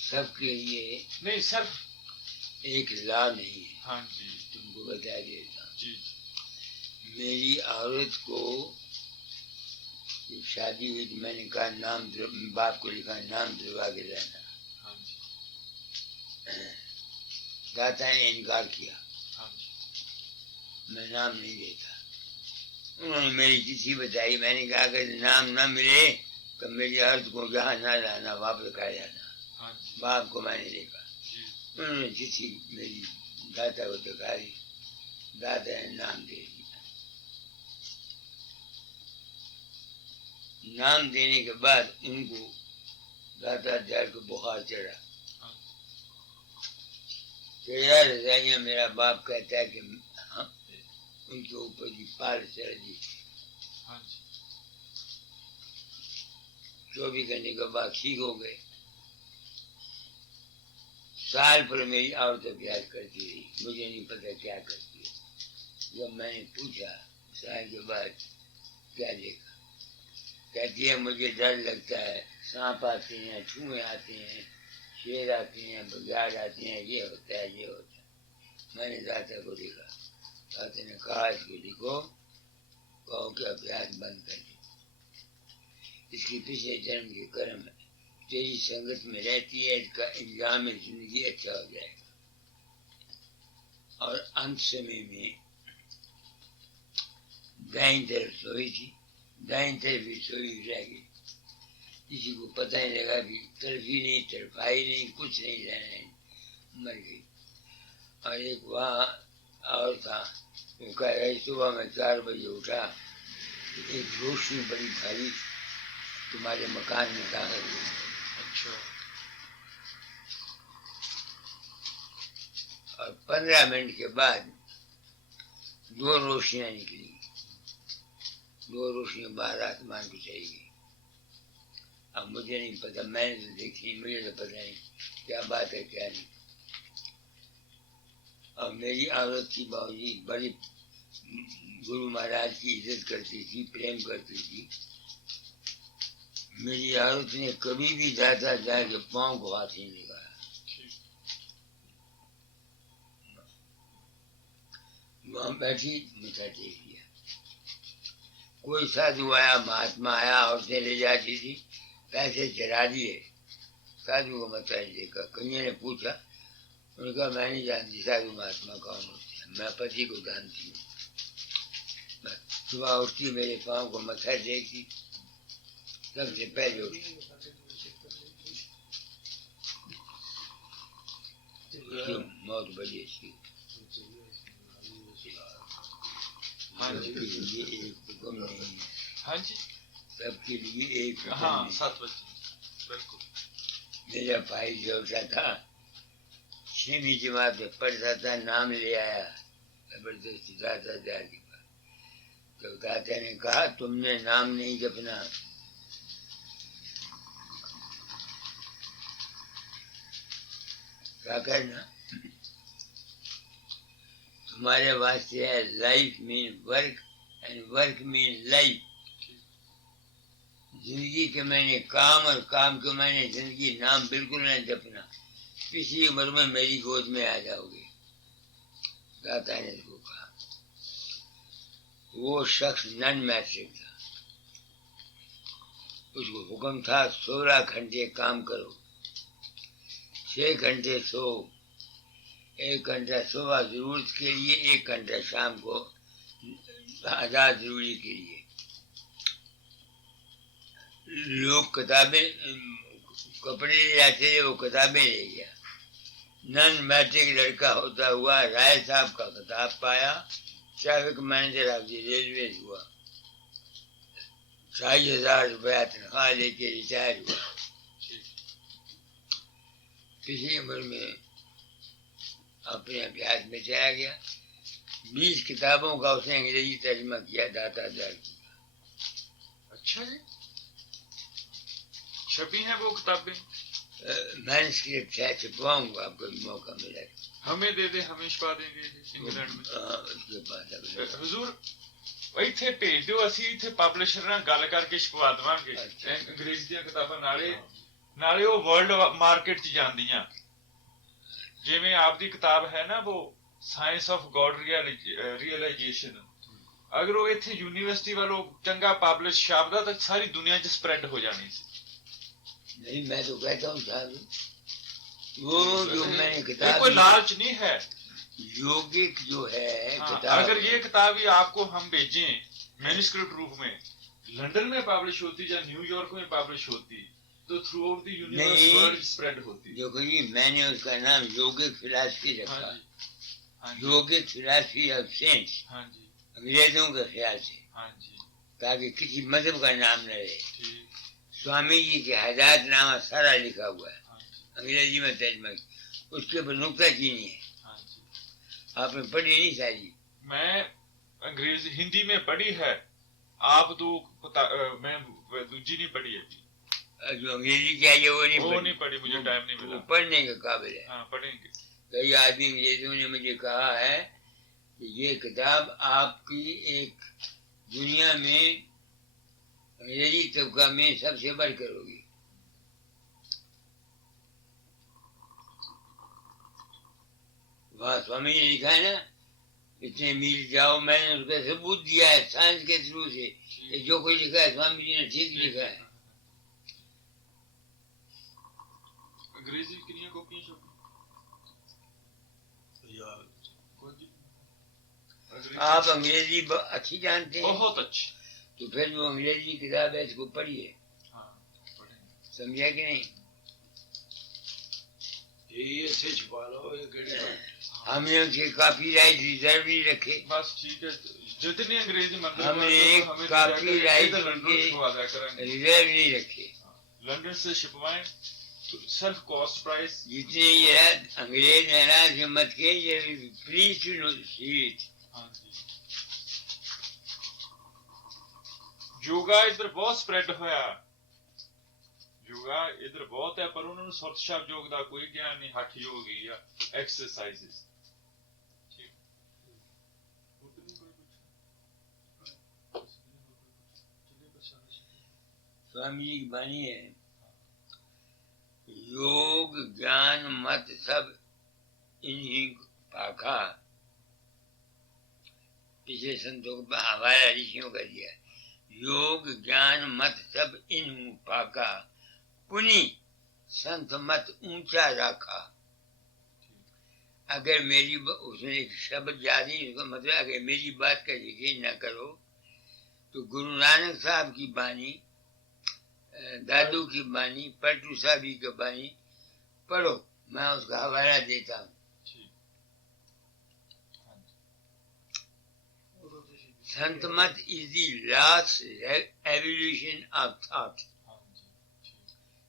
سب کے لیے ਨਹੀਂ ਸਿਰਫ ایک لا نہیں ہے، ਹਾਂਜੀ تم کو بتا دیتا ہوں۔ ਜੀ میری عورت کو جب شادی ہوئی تو میں نے کہا نام باپ کو لکھا نام دلوا کے رہنا، ਹਾਂਜੀ داتا نے انکار کیا، ਹਾਂਜੀ میں نام نہیں دیتا۔ انہوں نے میری چٹھی بتائی، میں نے کہا اگر نام نہ ملے تو میری عورت کو جہاں نہ لانا، واپس کر جانا۔ ਹਾਂਜੀ باپ کو میں نے دیکھا، ਜੀ انہوں نے چٹھی میری داتا کو دکھائی، داتا نے نام دے دیا۔ نام دینے کے بعد ان کو داتا جال کو بخار چڑھا، کہ یار رضائیاں میرا باپ کہتا ہے کہ ہاں، ان کے اوپر کی پال چڑھ دی۔ ਹਾਂਜੀ 24 گھنٹے کے بعد ٹھیک ہو گئے۔ سال پر میری عورت پیار کرتی رہی، مجھے نہیں پتا کیا کرتی ہے۔ جب میں نے پوچھا سال کے بعد کیا دیکھا، کہتی ہے مجھے ڈر لگتا ہے، سانپ آتے ہیں، چوہے آتے ہیں، شیر آتے ہیں، بگیاڑ آتے ہیں، یہ ہوتا ہے یہ ہوتا ہے۔ میں نے داتا کو دیکھا، داتا نے کہا اس کو لکھو، کہو کہ ابھیاس بند کر دے، اس کی پچھلے جنم کے کرم ہے، تیری سنگت میں رہتی ہے، اس کا انجام زندگی اچھا ہو جائے گا۔ اور انت سمے میں دائیں طرف سوئی تھی، دائیں طرف ہی سوئی رہ گئی، کسی کو پتہ نہیں لگا کہ طرف ہی نہیں، طرفائی نہیں، کچھ نہیں رہنا، مر گئی۔ اور ایک وہاں اور تھا، وہ کہہ رہی صبح میں 4 بجے اٹھا، ایک روشنی بڑی بھاری تمہارے مکان میں داخل ہوئی، اچھا اور 15 منٹ کے بعد 2 روشنیاں نکلی، 2 روشنیاں باہر آسمان کو چلی گئی۔ اب مجھے نہیں پتا، میں نے تو دیکھی، مجھے تو پتا نہیں کیا بات ہے کیا نہیں۔ اور میری عورت کی باوجود بڑی گرو مہاراج کی عزت کرتی تھی، پریم کرتی تھی۔ میری عورت نے کبھی بھی داتا جا کے پاؤں کو ہاتھ نہیں لگایا، وہاں بیٹھی مٹھا ٹیک دیا۔ کوئی سادھو آیا، مہاتما آیا، عورتیں لے جاتی تھی، پیسے چڑھا دیے، سادھو کو متھا نہیں دیکھا۔ کنیا نے پوچھا، انہوں نے کہا میں نہیں جانتی سادھو مہاتما کون ہوتے ہیں، میں پتی کو جانتی ہوں۔ میں صبح اٹھتی میرے پاؤں کو متھا دیکھتی، سب سے پہلے اٹھتی، موت بڑی اچھی، سب کے لیے ایک حکم نہیں ہے، ਹਾਂਜੀ سب کے لیے ایک حکم ہاں نہیں۔ 7 بجے بالکل میرا بھائی چھوٹا تھا 6ویں جماعت میں پڑھتا تھا نام لے آیا زبردستی دادا دادی کا تو دادا نے کہا تم نے نام نہیں جپنا کیا کرنا تمہارے واسطے ہے لائف مین ورک اینڈ ورک مین لائف زندگی کے میں نے کام اور کام کے میں نے زندگی نام بالکل نہ جپنا کسی عمر میں میری گود میں آ جاؤ گے دادا نے اس کو کہا وہ شخص نن میٹرک تھا اس کو حکم تھا 16 گھنٹے کام کرو 6 گھنٹے سو 1 گھنٹہ صبح ضرورت کے لیے 1 گھنٹہ شام کو آزاد ضروری کے لیے لوگ کتابیں کپڑے لے جاتے تھے وہ کتابیں لے گیا نن میٹرک لڑکا ہوتا ہوا رائے صاحب کا خطاب پایا traffic manager of the railway ہوا 2,500 روپیہ تنخواہ لے کے ریٹائر ہوا کسی عمر میں اپنے ابیاس میں چلا گیا 20 کتابوں کا اس نے انگریزی ترجمہ کیا داتا درد اچھا جی چھپی ہیں وہ کتابیں مینسکرپٹ ہے چھپواؤں گا آپ کو موقع ملا ہمیں دے دیں ہمیں چھپا دیں گے انگلینڈ میں اس کے بعد حضور ਇੱਥੇ ਭੇਜ ਦਿਓ ਅਸੀਂ ਇੱਥੇ ਪਬਲਿਸ਼ਰ ਨਾਲ ਗੱਲ ਕਰਕੇ ਛਪਵਾ ਦੇਵਾਂਗੇ ਅੰਗਰੇਜ਼ੀ ਦੀਆਂ ਕਿਤਾਬਾਂ ਨਾਲੇ ਉਹ ਵਰਲਡ ਮਾਰਕੀਟ 'ਚ ਜਾਂਦੀਆਂ ਜਿਵੇਂ ਆਪਦੀ ਕਿਤਾਬ ਹੈ ਨਾ ਉਹ ਸਾਇੰਸ ਆਫ ਗੋਡ ਰੀਅਲਾਈਜੇਸ਼ਨ ਅਗਰ ਉਹ ਇੱਥੇ ਯੂਨੀਵਰਸਿਟੀ ਵੱਲੋਂ ਚੰਗਾ ਪਬਲਿਸ਼ ਛਾਪਦਾ ਤਾਂ ਸਾਰੀ ਦੁਨੀਆ 'ਚ ਸਪਰੈਡ ਹੋ ਜਾਣੀ ਸੀ نہیں میں تو کہتا ہوں صاحب وہ جو میں نے کتاب کوئی لالچ نہیں ہے یوگک جو ہے اگر یہ کتاب ہی آپ کو ہم بھیجیں مینuscript روپ میں لندن میں پبلش ہوتی یا نیو یارک میں پبلش ہوتی تو through out the universe world spread ہوتی دیکھو جی میں نے اس کا نام یوگک فلاسفی رکھا یوگک فلاسفی آف سینس انگریزوں کے خیال سے تاکہ کسی مذہب کا نام نہ رہے سوامی جی کے ہدایت نامہ سارا لکھا ہوا ہے انگریزی میں ترجمہ اس کے اوپر نکتہ چینی ہے آپ نے پڑھی نہیں ساری میں انگریزی ہندی میں پڑھی ہے آپ تو میں دوسری نہیں پڑھی ہے جو انگریزی چاہیے وہ نہیں پڑھی مجھے ٹائم نہیں ملا پڑھنے کے قابل ہے ہاں پڑھیں گے کئی آدمی انگریزوں نے مجھے کہا ہے کہ یہ کتاب آپ کی ایک دنیا میں انگریزی طبقہ میں سب سے بڑھ کر ہوگی وہاں سوامی نے لکھا ہے نا اتنے میل جاؤ میں نے اس کا ثبوت دیا ہے سائنس کے تھرو سے کہ جو کوئی لکھا ہے سوامی جی نے ٹھیک لکھا ہے انگریزی کنی کاپیاں آپ انگریزی اچھی جانتے ہیں بہت اچھی تو پھر جو انگریزی کتاب ہے اس کو پڑھیے سمجھا کہ نہیں ہم نے اسے کاپی رائٹ ریزرو نہیں رکھے بس ٹھیک ہے جتنی انگریزی ہم نے کاپی رائٹ ریزرو نہیں رکھے لندن سے چھپوائیں سیلف کاسٹ پرائس جتنے یہ انگریز ہے نا ہمت کے یہ please to see it yoga ادھر بہت سپریڈ ہویا یوگا ادھر بہت ہے پر انہوں نے سرت شب یوگ دا کوئی گیان نہیں ہٹھ یوگ یا ایکسرسائزز سوامی جی کی بانی ہے یوگ جان مت سب انہی پاکھا پچھلے سنتوں کو ہمارا رشیوں کا دیا یوگ جان مت سب انہوں پاکا پنی سنت مت اونچا رکھا اگر میری اس نے ایک شبد یاد نہیں اس کا مطلب اگر میری بات کا یقین نہ کرو تو گرو نانک صاحب کی بانی دادو کی بانی پلٹو صاحب کی بانی پڑھو میں اس کا حوالہ دیتا ہوں Sant Mat is the last evolution of thought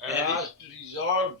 Last resort.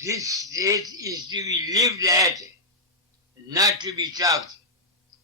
This state is to be lived at, not to be talked.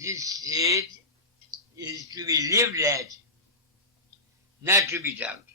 This state is to be lived at, not to be talked.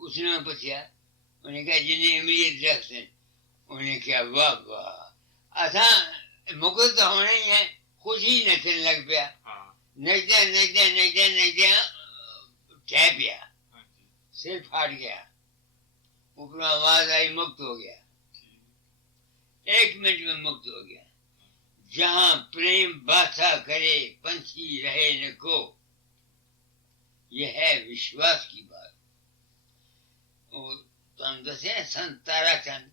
اس نے پوچھا انہیں کہا جنہیں امریت رکھ ہیں انہیں کیا واہ واہ اصا مکل تو ہونا ہی ہے خوشی نچن لگ پیا نچدیا نچدیا نچدیا نچدیا ٹہ پیا سر پھاٹ گیا اوپر آواز آئی مکت ہو گیا 1 منٹ میں مکت ہو گیا جہاں پریم باسا کرے پنچھی رہے نہ کو یہ ہے وشواس کی بات تم دسے سنت تارا چند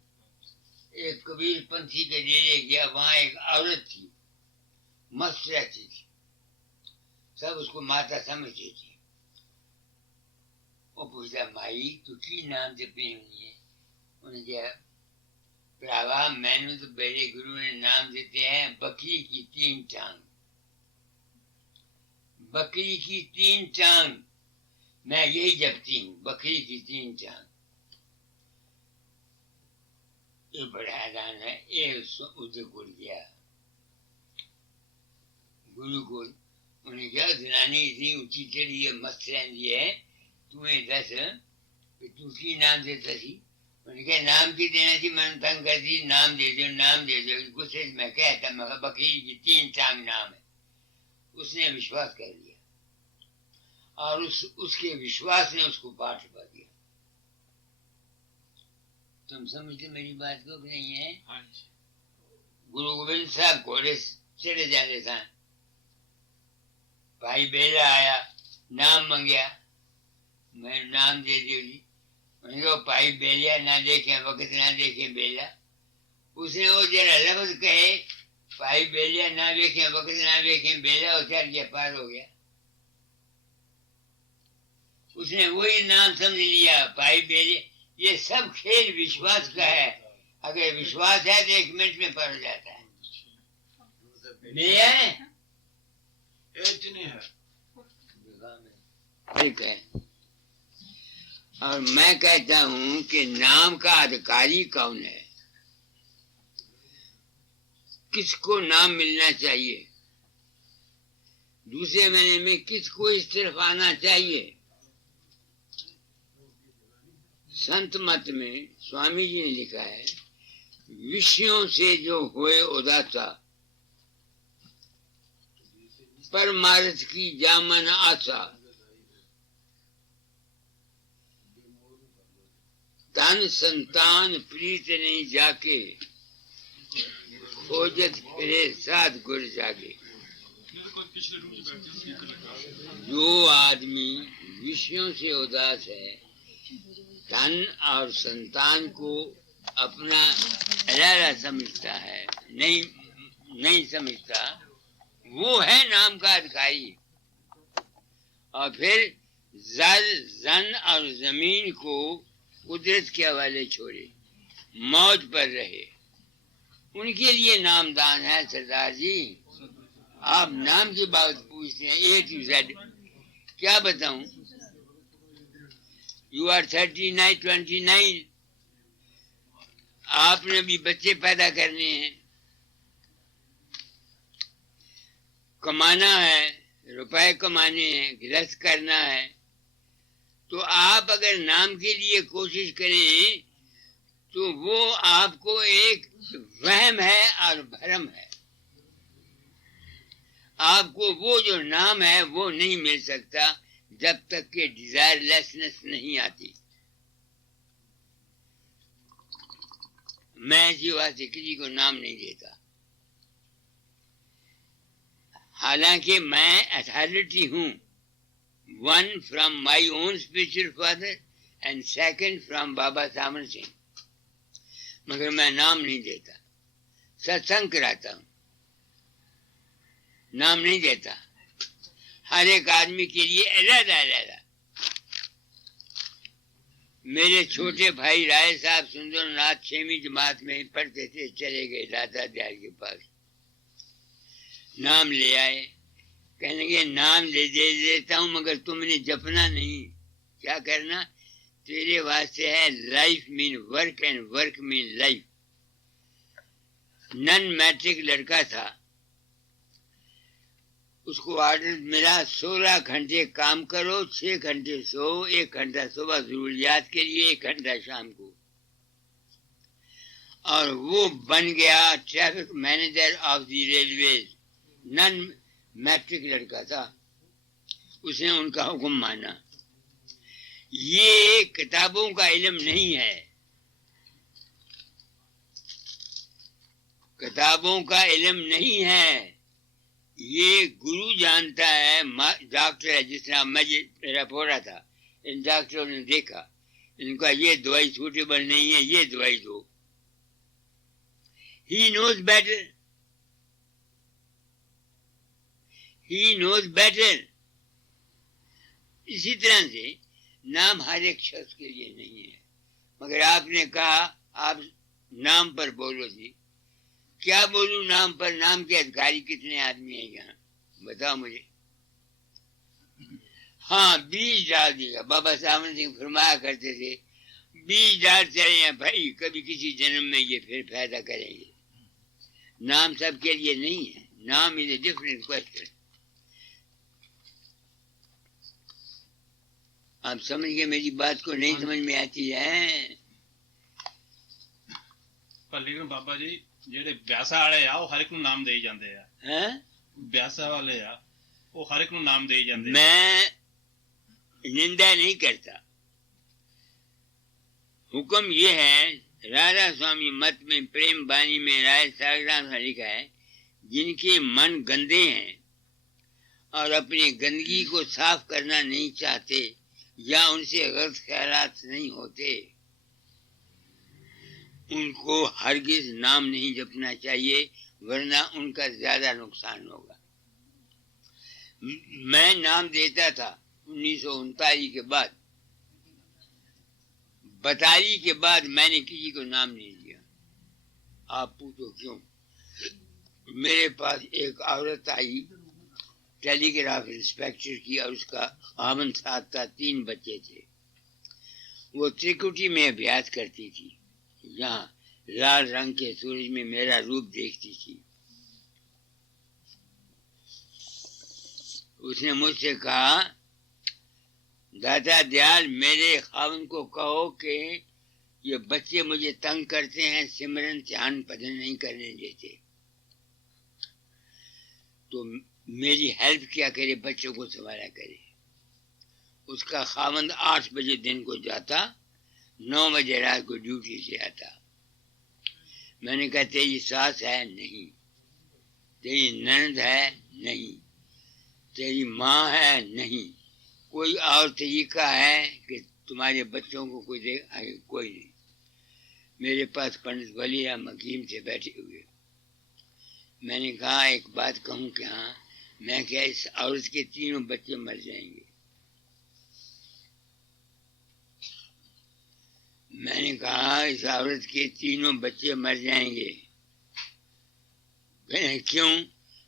ایک کبیر پنتھی کے ڈیرے گیا وہاں ایک عورت تھی مست رہتی تھی سب اس کو ماتا سمجھتے تھے وہ پوچھتا مائی تو کی نام سے پی ہونی ہے انہیں کہا پراوا میں نے تو میرے گرو نے نام دیتے ہیں بکری کی 3 ٹانگ بکری کی 3 ٹانگ میں یہی جپتی ہوں بکری کی 3 ٹانگ یہ بڑا حیران ہے یہ ادھر گڑ گیا گرو کو انہیں کہا زنانی اتنی اونچی چڑھی ہے مست رہی ہے تمہیں دس کہ تو کی نام دیتا سی انہیں کہا نام کی دینا سی میں نے تنگ کر دی نام دے دو غصے میں کہتا میں بکری کی 3 ٹانگ نام ہے اس نے وشواس کر لیا اور اس کے وشواس نے اس کو پاٹ چھپا دیا تم سمجھتے میری بات کو کہ نہیں ہے گرو گوبند صاحب گھوڑے چڑھے جاتے تھے بھائی بیلا آیا نام منگیا میں نام دے دیو جی انہیں کہا بھائی بیلیا نہ دیکھیں وقت نہ دیکھیں بیلا اس نے وہ جرا لفظ کہے بھائی بیلیا نہ دیکھیں وقت نہ دیکھیں بیلا اور چڑھ گیا پار ہو گیا اس نے وہی نام سمجھ لیا بھائی بیلیا یہ سب کھیل وشواس کا ہے اگر وشواس ہے تو 1 منٹ میں پڑ جاتا ہے ٹھیک ہے اور میں کہتا ہوں کہ نام کا ادھکاری کون ہے کس کو نام ملنا چاہیے دوسرے مہینے میں کس کو اس طرف آنا چاہیے سنت مت میں سوامی جی نے لکھا ہے وشیوں سے جو ہوئے اداسا پرمارتھ کی جامن آسا تن سنتان پریت نہیں جا کے کھوجت پھرے ساتھ گر جاگے جو آدمی وشیوں سے اداس ہے تن اور سنتان کو اپنا ارادہ سمجھتا ہے نہیں سمجھتا وہ ہے نام کا ادھکاری اور پھر زن اور زمین کو قدرت کے حوالے چھوڑے موج پر رہے ان کے لیے نام دان ہے سردار جی آپ نام کی بات پوچھتے ہیں A to Z کیا بتاؤں You are 39 29 آپ نے بھی بچے پیدا کرنے ہیں کمانا ہے روپے کمانے ہیں گرہست کرنا ہے تو آپ اگر نام کے لیے کوشش کریں تو وہ آپ کو ایک وہم ہے اور بھرم ہے آپ کو وہ جو نام ہے وہ نہیں مل سکتا جب تک کہ ڈیزائر لیسنس نہیں آتی میں اسی واسطے کسی کو نام نہیں دیتا حالانکہ میں اتھارٹی ہوں 1 from my own spiritual father and 2 from بابا سامر سنگھ مگر میں نام نہیں دیتا ستسنگ کراتا ہوں نام نہیں دیتا ہر ایک آدمی کے لیے علیحدہ میرے چھوٹے بھائی رائے صاحب سندر ناتھ 6ویں جماعت میں پڑھتے تھے چلے گئے دادا دیار کے پاس نام لے آئے کہنے لگے نام دے دیتا ہوں مگر تم نے جپنا نہیں کیا کرنا تیرے واسطے ہے لائف مین ورک اینڈ ورک مین لائف نن میٹرک لڑکا تھا اس کو آرڈر ملا 16 گھنٹے کام کرو، 6 گھنٹے سو، 1 گھنٹہ صبح ضروریات کے لیے، 1 گھنٹہ شام کو، اور وہ بن گیا traffic manager of the railways. نن میٹرک لڑکا تھا، اس نے ان کا حکم مانا. یہ کتابوں کا علم نہیں ہے، کتابوں کا علم نہیں ہے. یہ گرو جانتا ہے. ڈاکٹر ہے، جس طرح میرا پورا تھا، ان ڈاکٹروں نے دیکھا، ان کا یہ دوائی سوٹیبل نہیں ہے، یہ دوائی دو. He knows better. He knows better. اسی طرح سے نام ہر ایک شخص کے لیے نہیں ہے. مگر آپ نے کہا آپ نام پر بولو جی. کیا بولوں نام پر؟ نام کے ادھکاری کتنے آدمی ہیں یہاں؟ بتاؤ مجھے. ہاں، بیج ڈال دے گا. بابا صاحب سنگھ فرمایا کرتے تھے بیج ڈال چلے ہیں بھائی، کبھی کسی جنم میں یہ پھر پیدا کریں گے. نام سب کے لیے نہیں ہے. نام از اے ڈفرنٹ کوشچن. آپ سمجھ گئے میری بات کو؟ نہیں سمجھ میں آتی ہے. ਪਰ ਲੇਕਿਨ ਬਾਬਾ ਜੀ ਜਿਹੜੇ ਵਿਆਸਾ ਵਾਲੇ ਆ ਉਹ ਹਰ ਇੱਕ ਨੂੰ ਨਾਮ ਦੇਈ ਜਾਂਦੇ ਆ. ਵਿਆਸਾ ਵਾਲੇ ਆ ਉਹ ਹਰ ਇੱਕ ਨੂੰ ਨਾਮ ਦੇਈ ਜਾਂਦੇ. میں نندا نہیں کرتا. حکم یہ ہے، راجا سوامی مت میں پریم بانی میں رائے ساگرام سے لکھا ہے، جن کے من گندے ہیں اور اپنی گندگی کو صاف کرنا نہیں چاہتے یا ان سے غلط خیالات نہیں ہوتے، ان کو ہرگز نام نہیں جپنا چاہیے، ورنہ ان کا زیادہ نقصان ہوگا. میں نام دیتا تھا 1939 کے بعد. 42 کے بعد میں نے کسی کو نام نہیں دیا. آپ پوچھو کیوں؟ میرے پاس ایک عورت آئی، ٹیلی گراف انسپیکٹر کی، اور اس کا خاوند ساتھ تھا، 3 بچے تھے. وہ تریکوٹی میں ابیاس کرتی تھی. یہاں لال رنگ کے سورج میں میرا روپ دیکھتی تھی. اس نے مجھ سے کہا، دادا دیال، میرے خاوند کو کہو کہ یہ بچے مجھے تنگ کرتے ہیں، سمرن دھیان پدن نہیں کرنے دیتے. تو میری ہیلپ کیا کرے، بچوں کو سنبھالا کرے. اس کا خاوند 8 بجے دن کو جاتا، 9 بجے رات کو ڈیوٹی سے آتا. میں نے کہا تیری ساس ہے؟ نہیں. تیری نند ہے؟ نہیں. تیری ماں ہے؟ نہیں. کوئی اور طریقہ ہے کہ تمہارے بچوں کو کوئی دے؟ کوئی نہیں. میرے پاس پنڈت ولی رام حکیم سے بیٹھے ہوئے. میں نے کہا ایک بات کہوں کہ ہاں. میں کیا اس عورت کے 3 بچے مر جائیں گے؟ میں نے کہا اس عورت کے 3 بچے مر جائیں گے. کیوں؟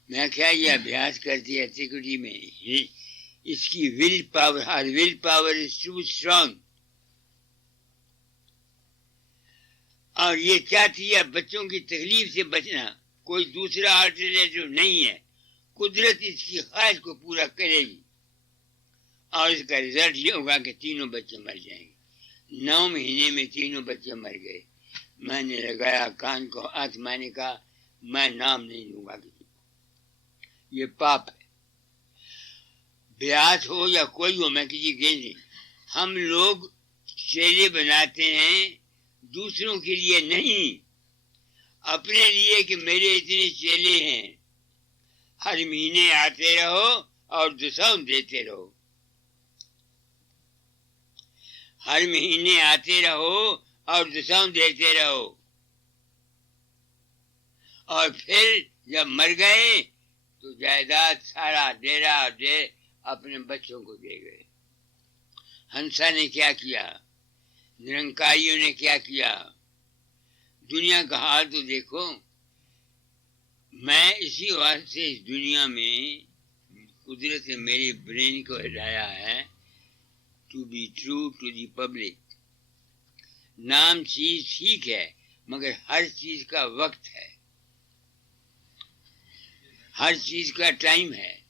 میں کیا یہ ابیاس کرتی ہے سیکورٹی میں، اس کی ول پاور، ہر will power is too strong, اور یہ چاہتی ہے بچوں کی تکلیف سے بچنا. کوئی دوسرا آلٹرنیٹو نہیں ہے. قدرت اس کی خواہش کو پورا کرے گی، اور اس کا رزلٹ یہ ہوگا کہ 3 بچے مر جائیں گے. 9 مہینے میں 3 بچے مر گئے. میں نے لگایا کان کو ہاتھ. میں نے کہا میں نام نہیں لوں گا کسی کو، یہ پاپ ہے. بیاس ہو یا کوئی ہو، میں کسی کے نہیں. ہم لوگ چیلے بناتے ہیں دوسروں کے لیے نہیں، اپنے لیے کہ میرے اتنے چیلے ہیں. ہر مہینے آتے رہو اور ڈسکاؤنٹ دیتے رہو. ہر مہینے آتے رہو اور ڈسکاؤنٹ دیتے رہو، اور پھر جب مر گئے تو جائیداد سارا ڈیرا دے اپنے بچوں کو دے گئے. ہنسا نے کیا کیا، نرنکاریوں نے کیا کیا. دنیا کا حال تو دیکھو. میں اسی واسطے اس دنیا میں قدرت نے میرے برین کو ہلایا ہے to be true to the public. نام چیز ٹھیک ہے، مگر ہر چیز کا وقت ہے، ہر چیز کا ٹائم ہے.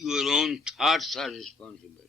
your own thoughts are responsible.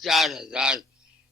4,000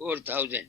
4,000,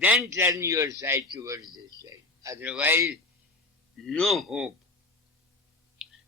then turn your side towards this side, otherwise no hope।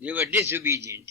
they were disobedient।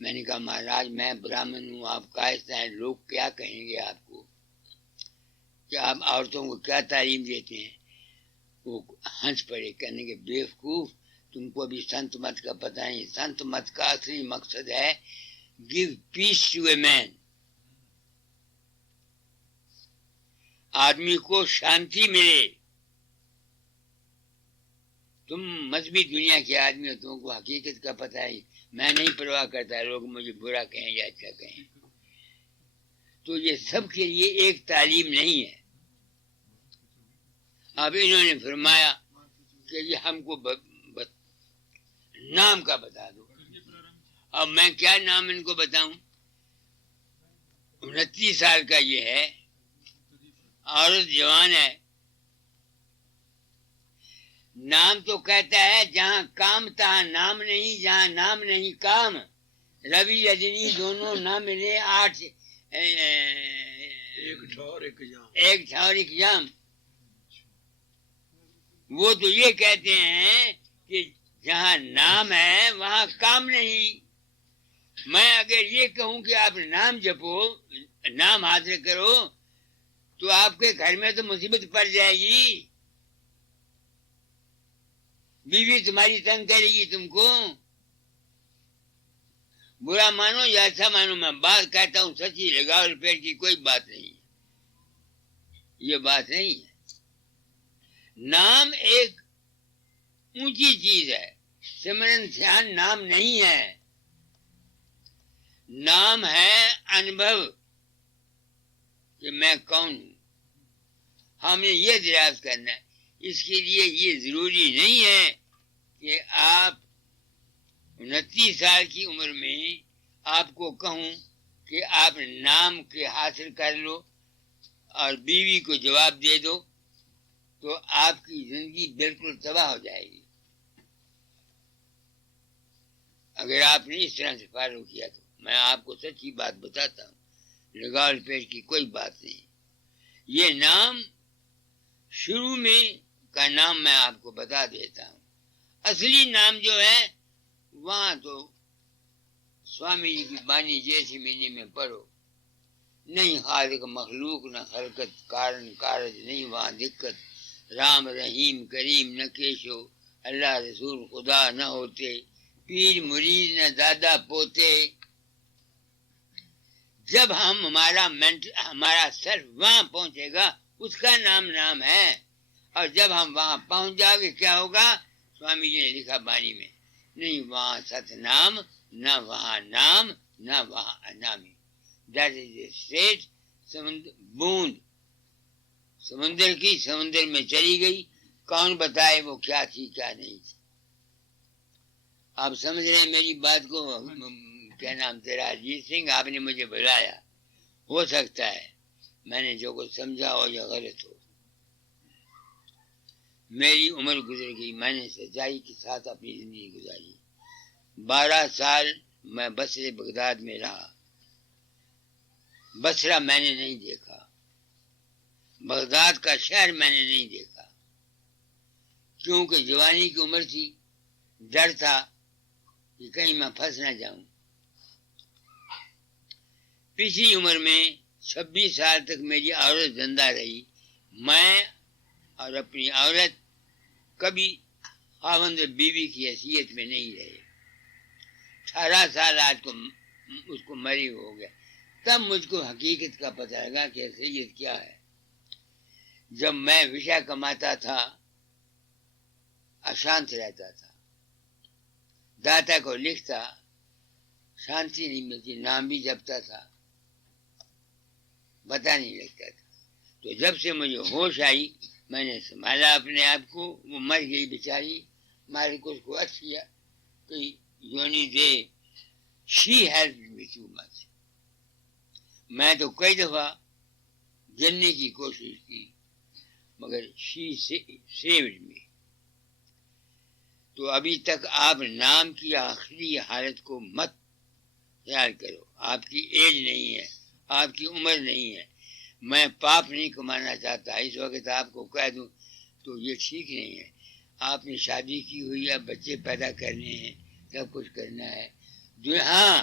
میں نے کہا مہاراج میں برہمن ہوں، آپ کائستہ ہیں، لوگ کیا کہیں گے آپ کو کہ آپ عورتوں کو کیا تعلیم دیتے ہیں؟ وہ ہنس پڑے، کہنے کے بیوقوف، تم کو ابھی سنت مت کا پتہ نہیں. سنت مت کا اصلی مقصد ہے گیو پیس ٹو اے مین، آدمی کو شانتی ملے. تم مذہبی دنیا کے آدمی ہو، تم کو حقیقت کا پتہ ہے. میں نہیں پرواہ کرتا لوگ مجھے برا کہیں یا اچھا کہیں. تو یہ سب کے لیے ایک تعلیم نہیں ہے. اب انہوں نے فرمایا کہ یہ ہم کو نام کا بتا دو. اب میں کیا نام ان کو بتاؤں؟ 29 سال کا یہ ہے، عورت جوان ہے. نام تو کہتا ہے جہاں کام تہاں نام نہیں، جہاں نام نہیں کام. روی رجنی دونوں نہ ملے، 8 ایک ٹھور ایک جام. ایک ٹھور ایک جام. وہ تو یہ کہتے ہیں کہ جہاں نام ہے وہاں کام نہیں. میں اگر یہ کہوں کہ آپ نام جپو، نام حاصل کرو، تو آپ کے گھر میں تو مصیبت پڑ جائے گی. بیوی تمہاری تنگ کرے گی تم کو. برا مانو یا اچھا مانو، میں بات کہتا ہوں سچی، لگاؤ لپیٹ کی کوئی بات نہیں، یہ بات نہیں ہے. نام ایک اونچی چیز ہے، سمرن دھیان نام نہیں ہے. نام ہے انبھو کہ میں کون ہوں. ہم نے یہ دریافت کرنا ہے. اس کے لیے یہ ضروری نہیں ہے کہ آپ 29 سال کی عمر میں آپ کو کہوں کہ آپ نام کے حاصل کر لو اور بیوی کو جواب دے دو تو آپ کی زندگی بالکل تباہ ہو جائے گی. اگر آپ نے اس طرح سے فالو کیا تو میں آپ کو سچی بات بتاتا ہوں، لگاؤ لپیٹ کی کوئی بات نہیں. یہ نام شروع میں کا نام میں آپ کو بتا دیتا ہوں. اصلی نام جو ہے وہاں تو سوامی جی کی بانی جیسی مہینے میں پڑھو. نہیں خالق مخلوق نہ حرکت کارن کارج، نہیں وہاں دقت. رام رحیم کریم نہ کیشو، اللہ رسول خدا نہ ہوتے، پیر مرید نہ دادا پوتے. جب ہمارا سیلف وہاں پہنچے گا اس کا نام ہے. اور جب ہم وہاں پہنچ جاؤ گے کیا ہوگا؟ سوامی جی نے لکھا بانی میں، نہیں وہاں ست نام، نہ وہاں نام، نہ وہاں انامی. That is a state. بوند سمندر میں چلی گئی، کون بتائے وہ کیا تھی کیا نہیں تھی. آپ سمجھ رہے ہیں میری بات کو؟ کیا نام تیرا؟ اجیت سنگھ، آپ نے مجھے بلایا، ہو سکتا ہے میں نے جو کچھ سمجھا ہو یا غلط ہو. میری عمر گزر گئی، میں نے سچائی کے ساتھ اپنی زندگی گزاری. 12 سال میں بصرے بغداد میں رہا. بصرہ میں نے نہیں دیکھا، بغداد کا شہر میں نے نہیں دیکھا، کیونکہ جوانی کی عمر تھی، ڈر تھا کہ کہیں میں پھنس نہ جاؤں. پچھلی عمر میں 26 سال تک میری عورت زندہ رہی. میں اور اپنی عورت کبھی خاوند بیوی کی حیثیت میں نہیں رہے. 18 سال آج کو اس کو مری ہو گیا. تب مجھ کو حقیقت کا پتہ لگا کہ حیثیت کیا ہے. جب میں وشا کماتا تھا، اشانت رہتا تھا، داتا کو لکھتا، شانتی نہیں ملتی، نام بھی جپتا تھا، پتہ نہیں لگتا تھا. تو جب سے مجھے ہوش آئی میں نے سنبھالا اپنے آپ کو. وہ مر گئی بیچاری، مارے کو اس کو اچھ کیا کہ یونی دے. شی ہیلپ می ٹو مچ. میں تو کئی دفعہ جلنے کی کوشش کی مگر شی سیوڈ می. تو ابھی تک آپ نام کی آخری حالت کو مت خیال کرو. آپ کی ایج نہیں ہے، آپ کی عمر نہیں ہے. میں پاپ نہیں کمانا چاہتا. اس وقت آپ کو کہہ دوں تو یہ ٹھیک نہیں ہے. آپ نے شادی کی ہوئی ہے، بچے پیدا کرنے ہیں، سب کچھ کرنا ہے. ہاں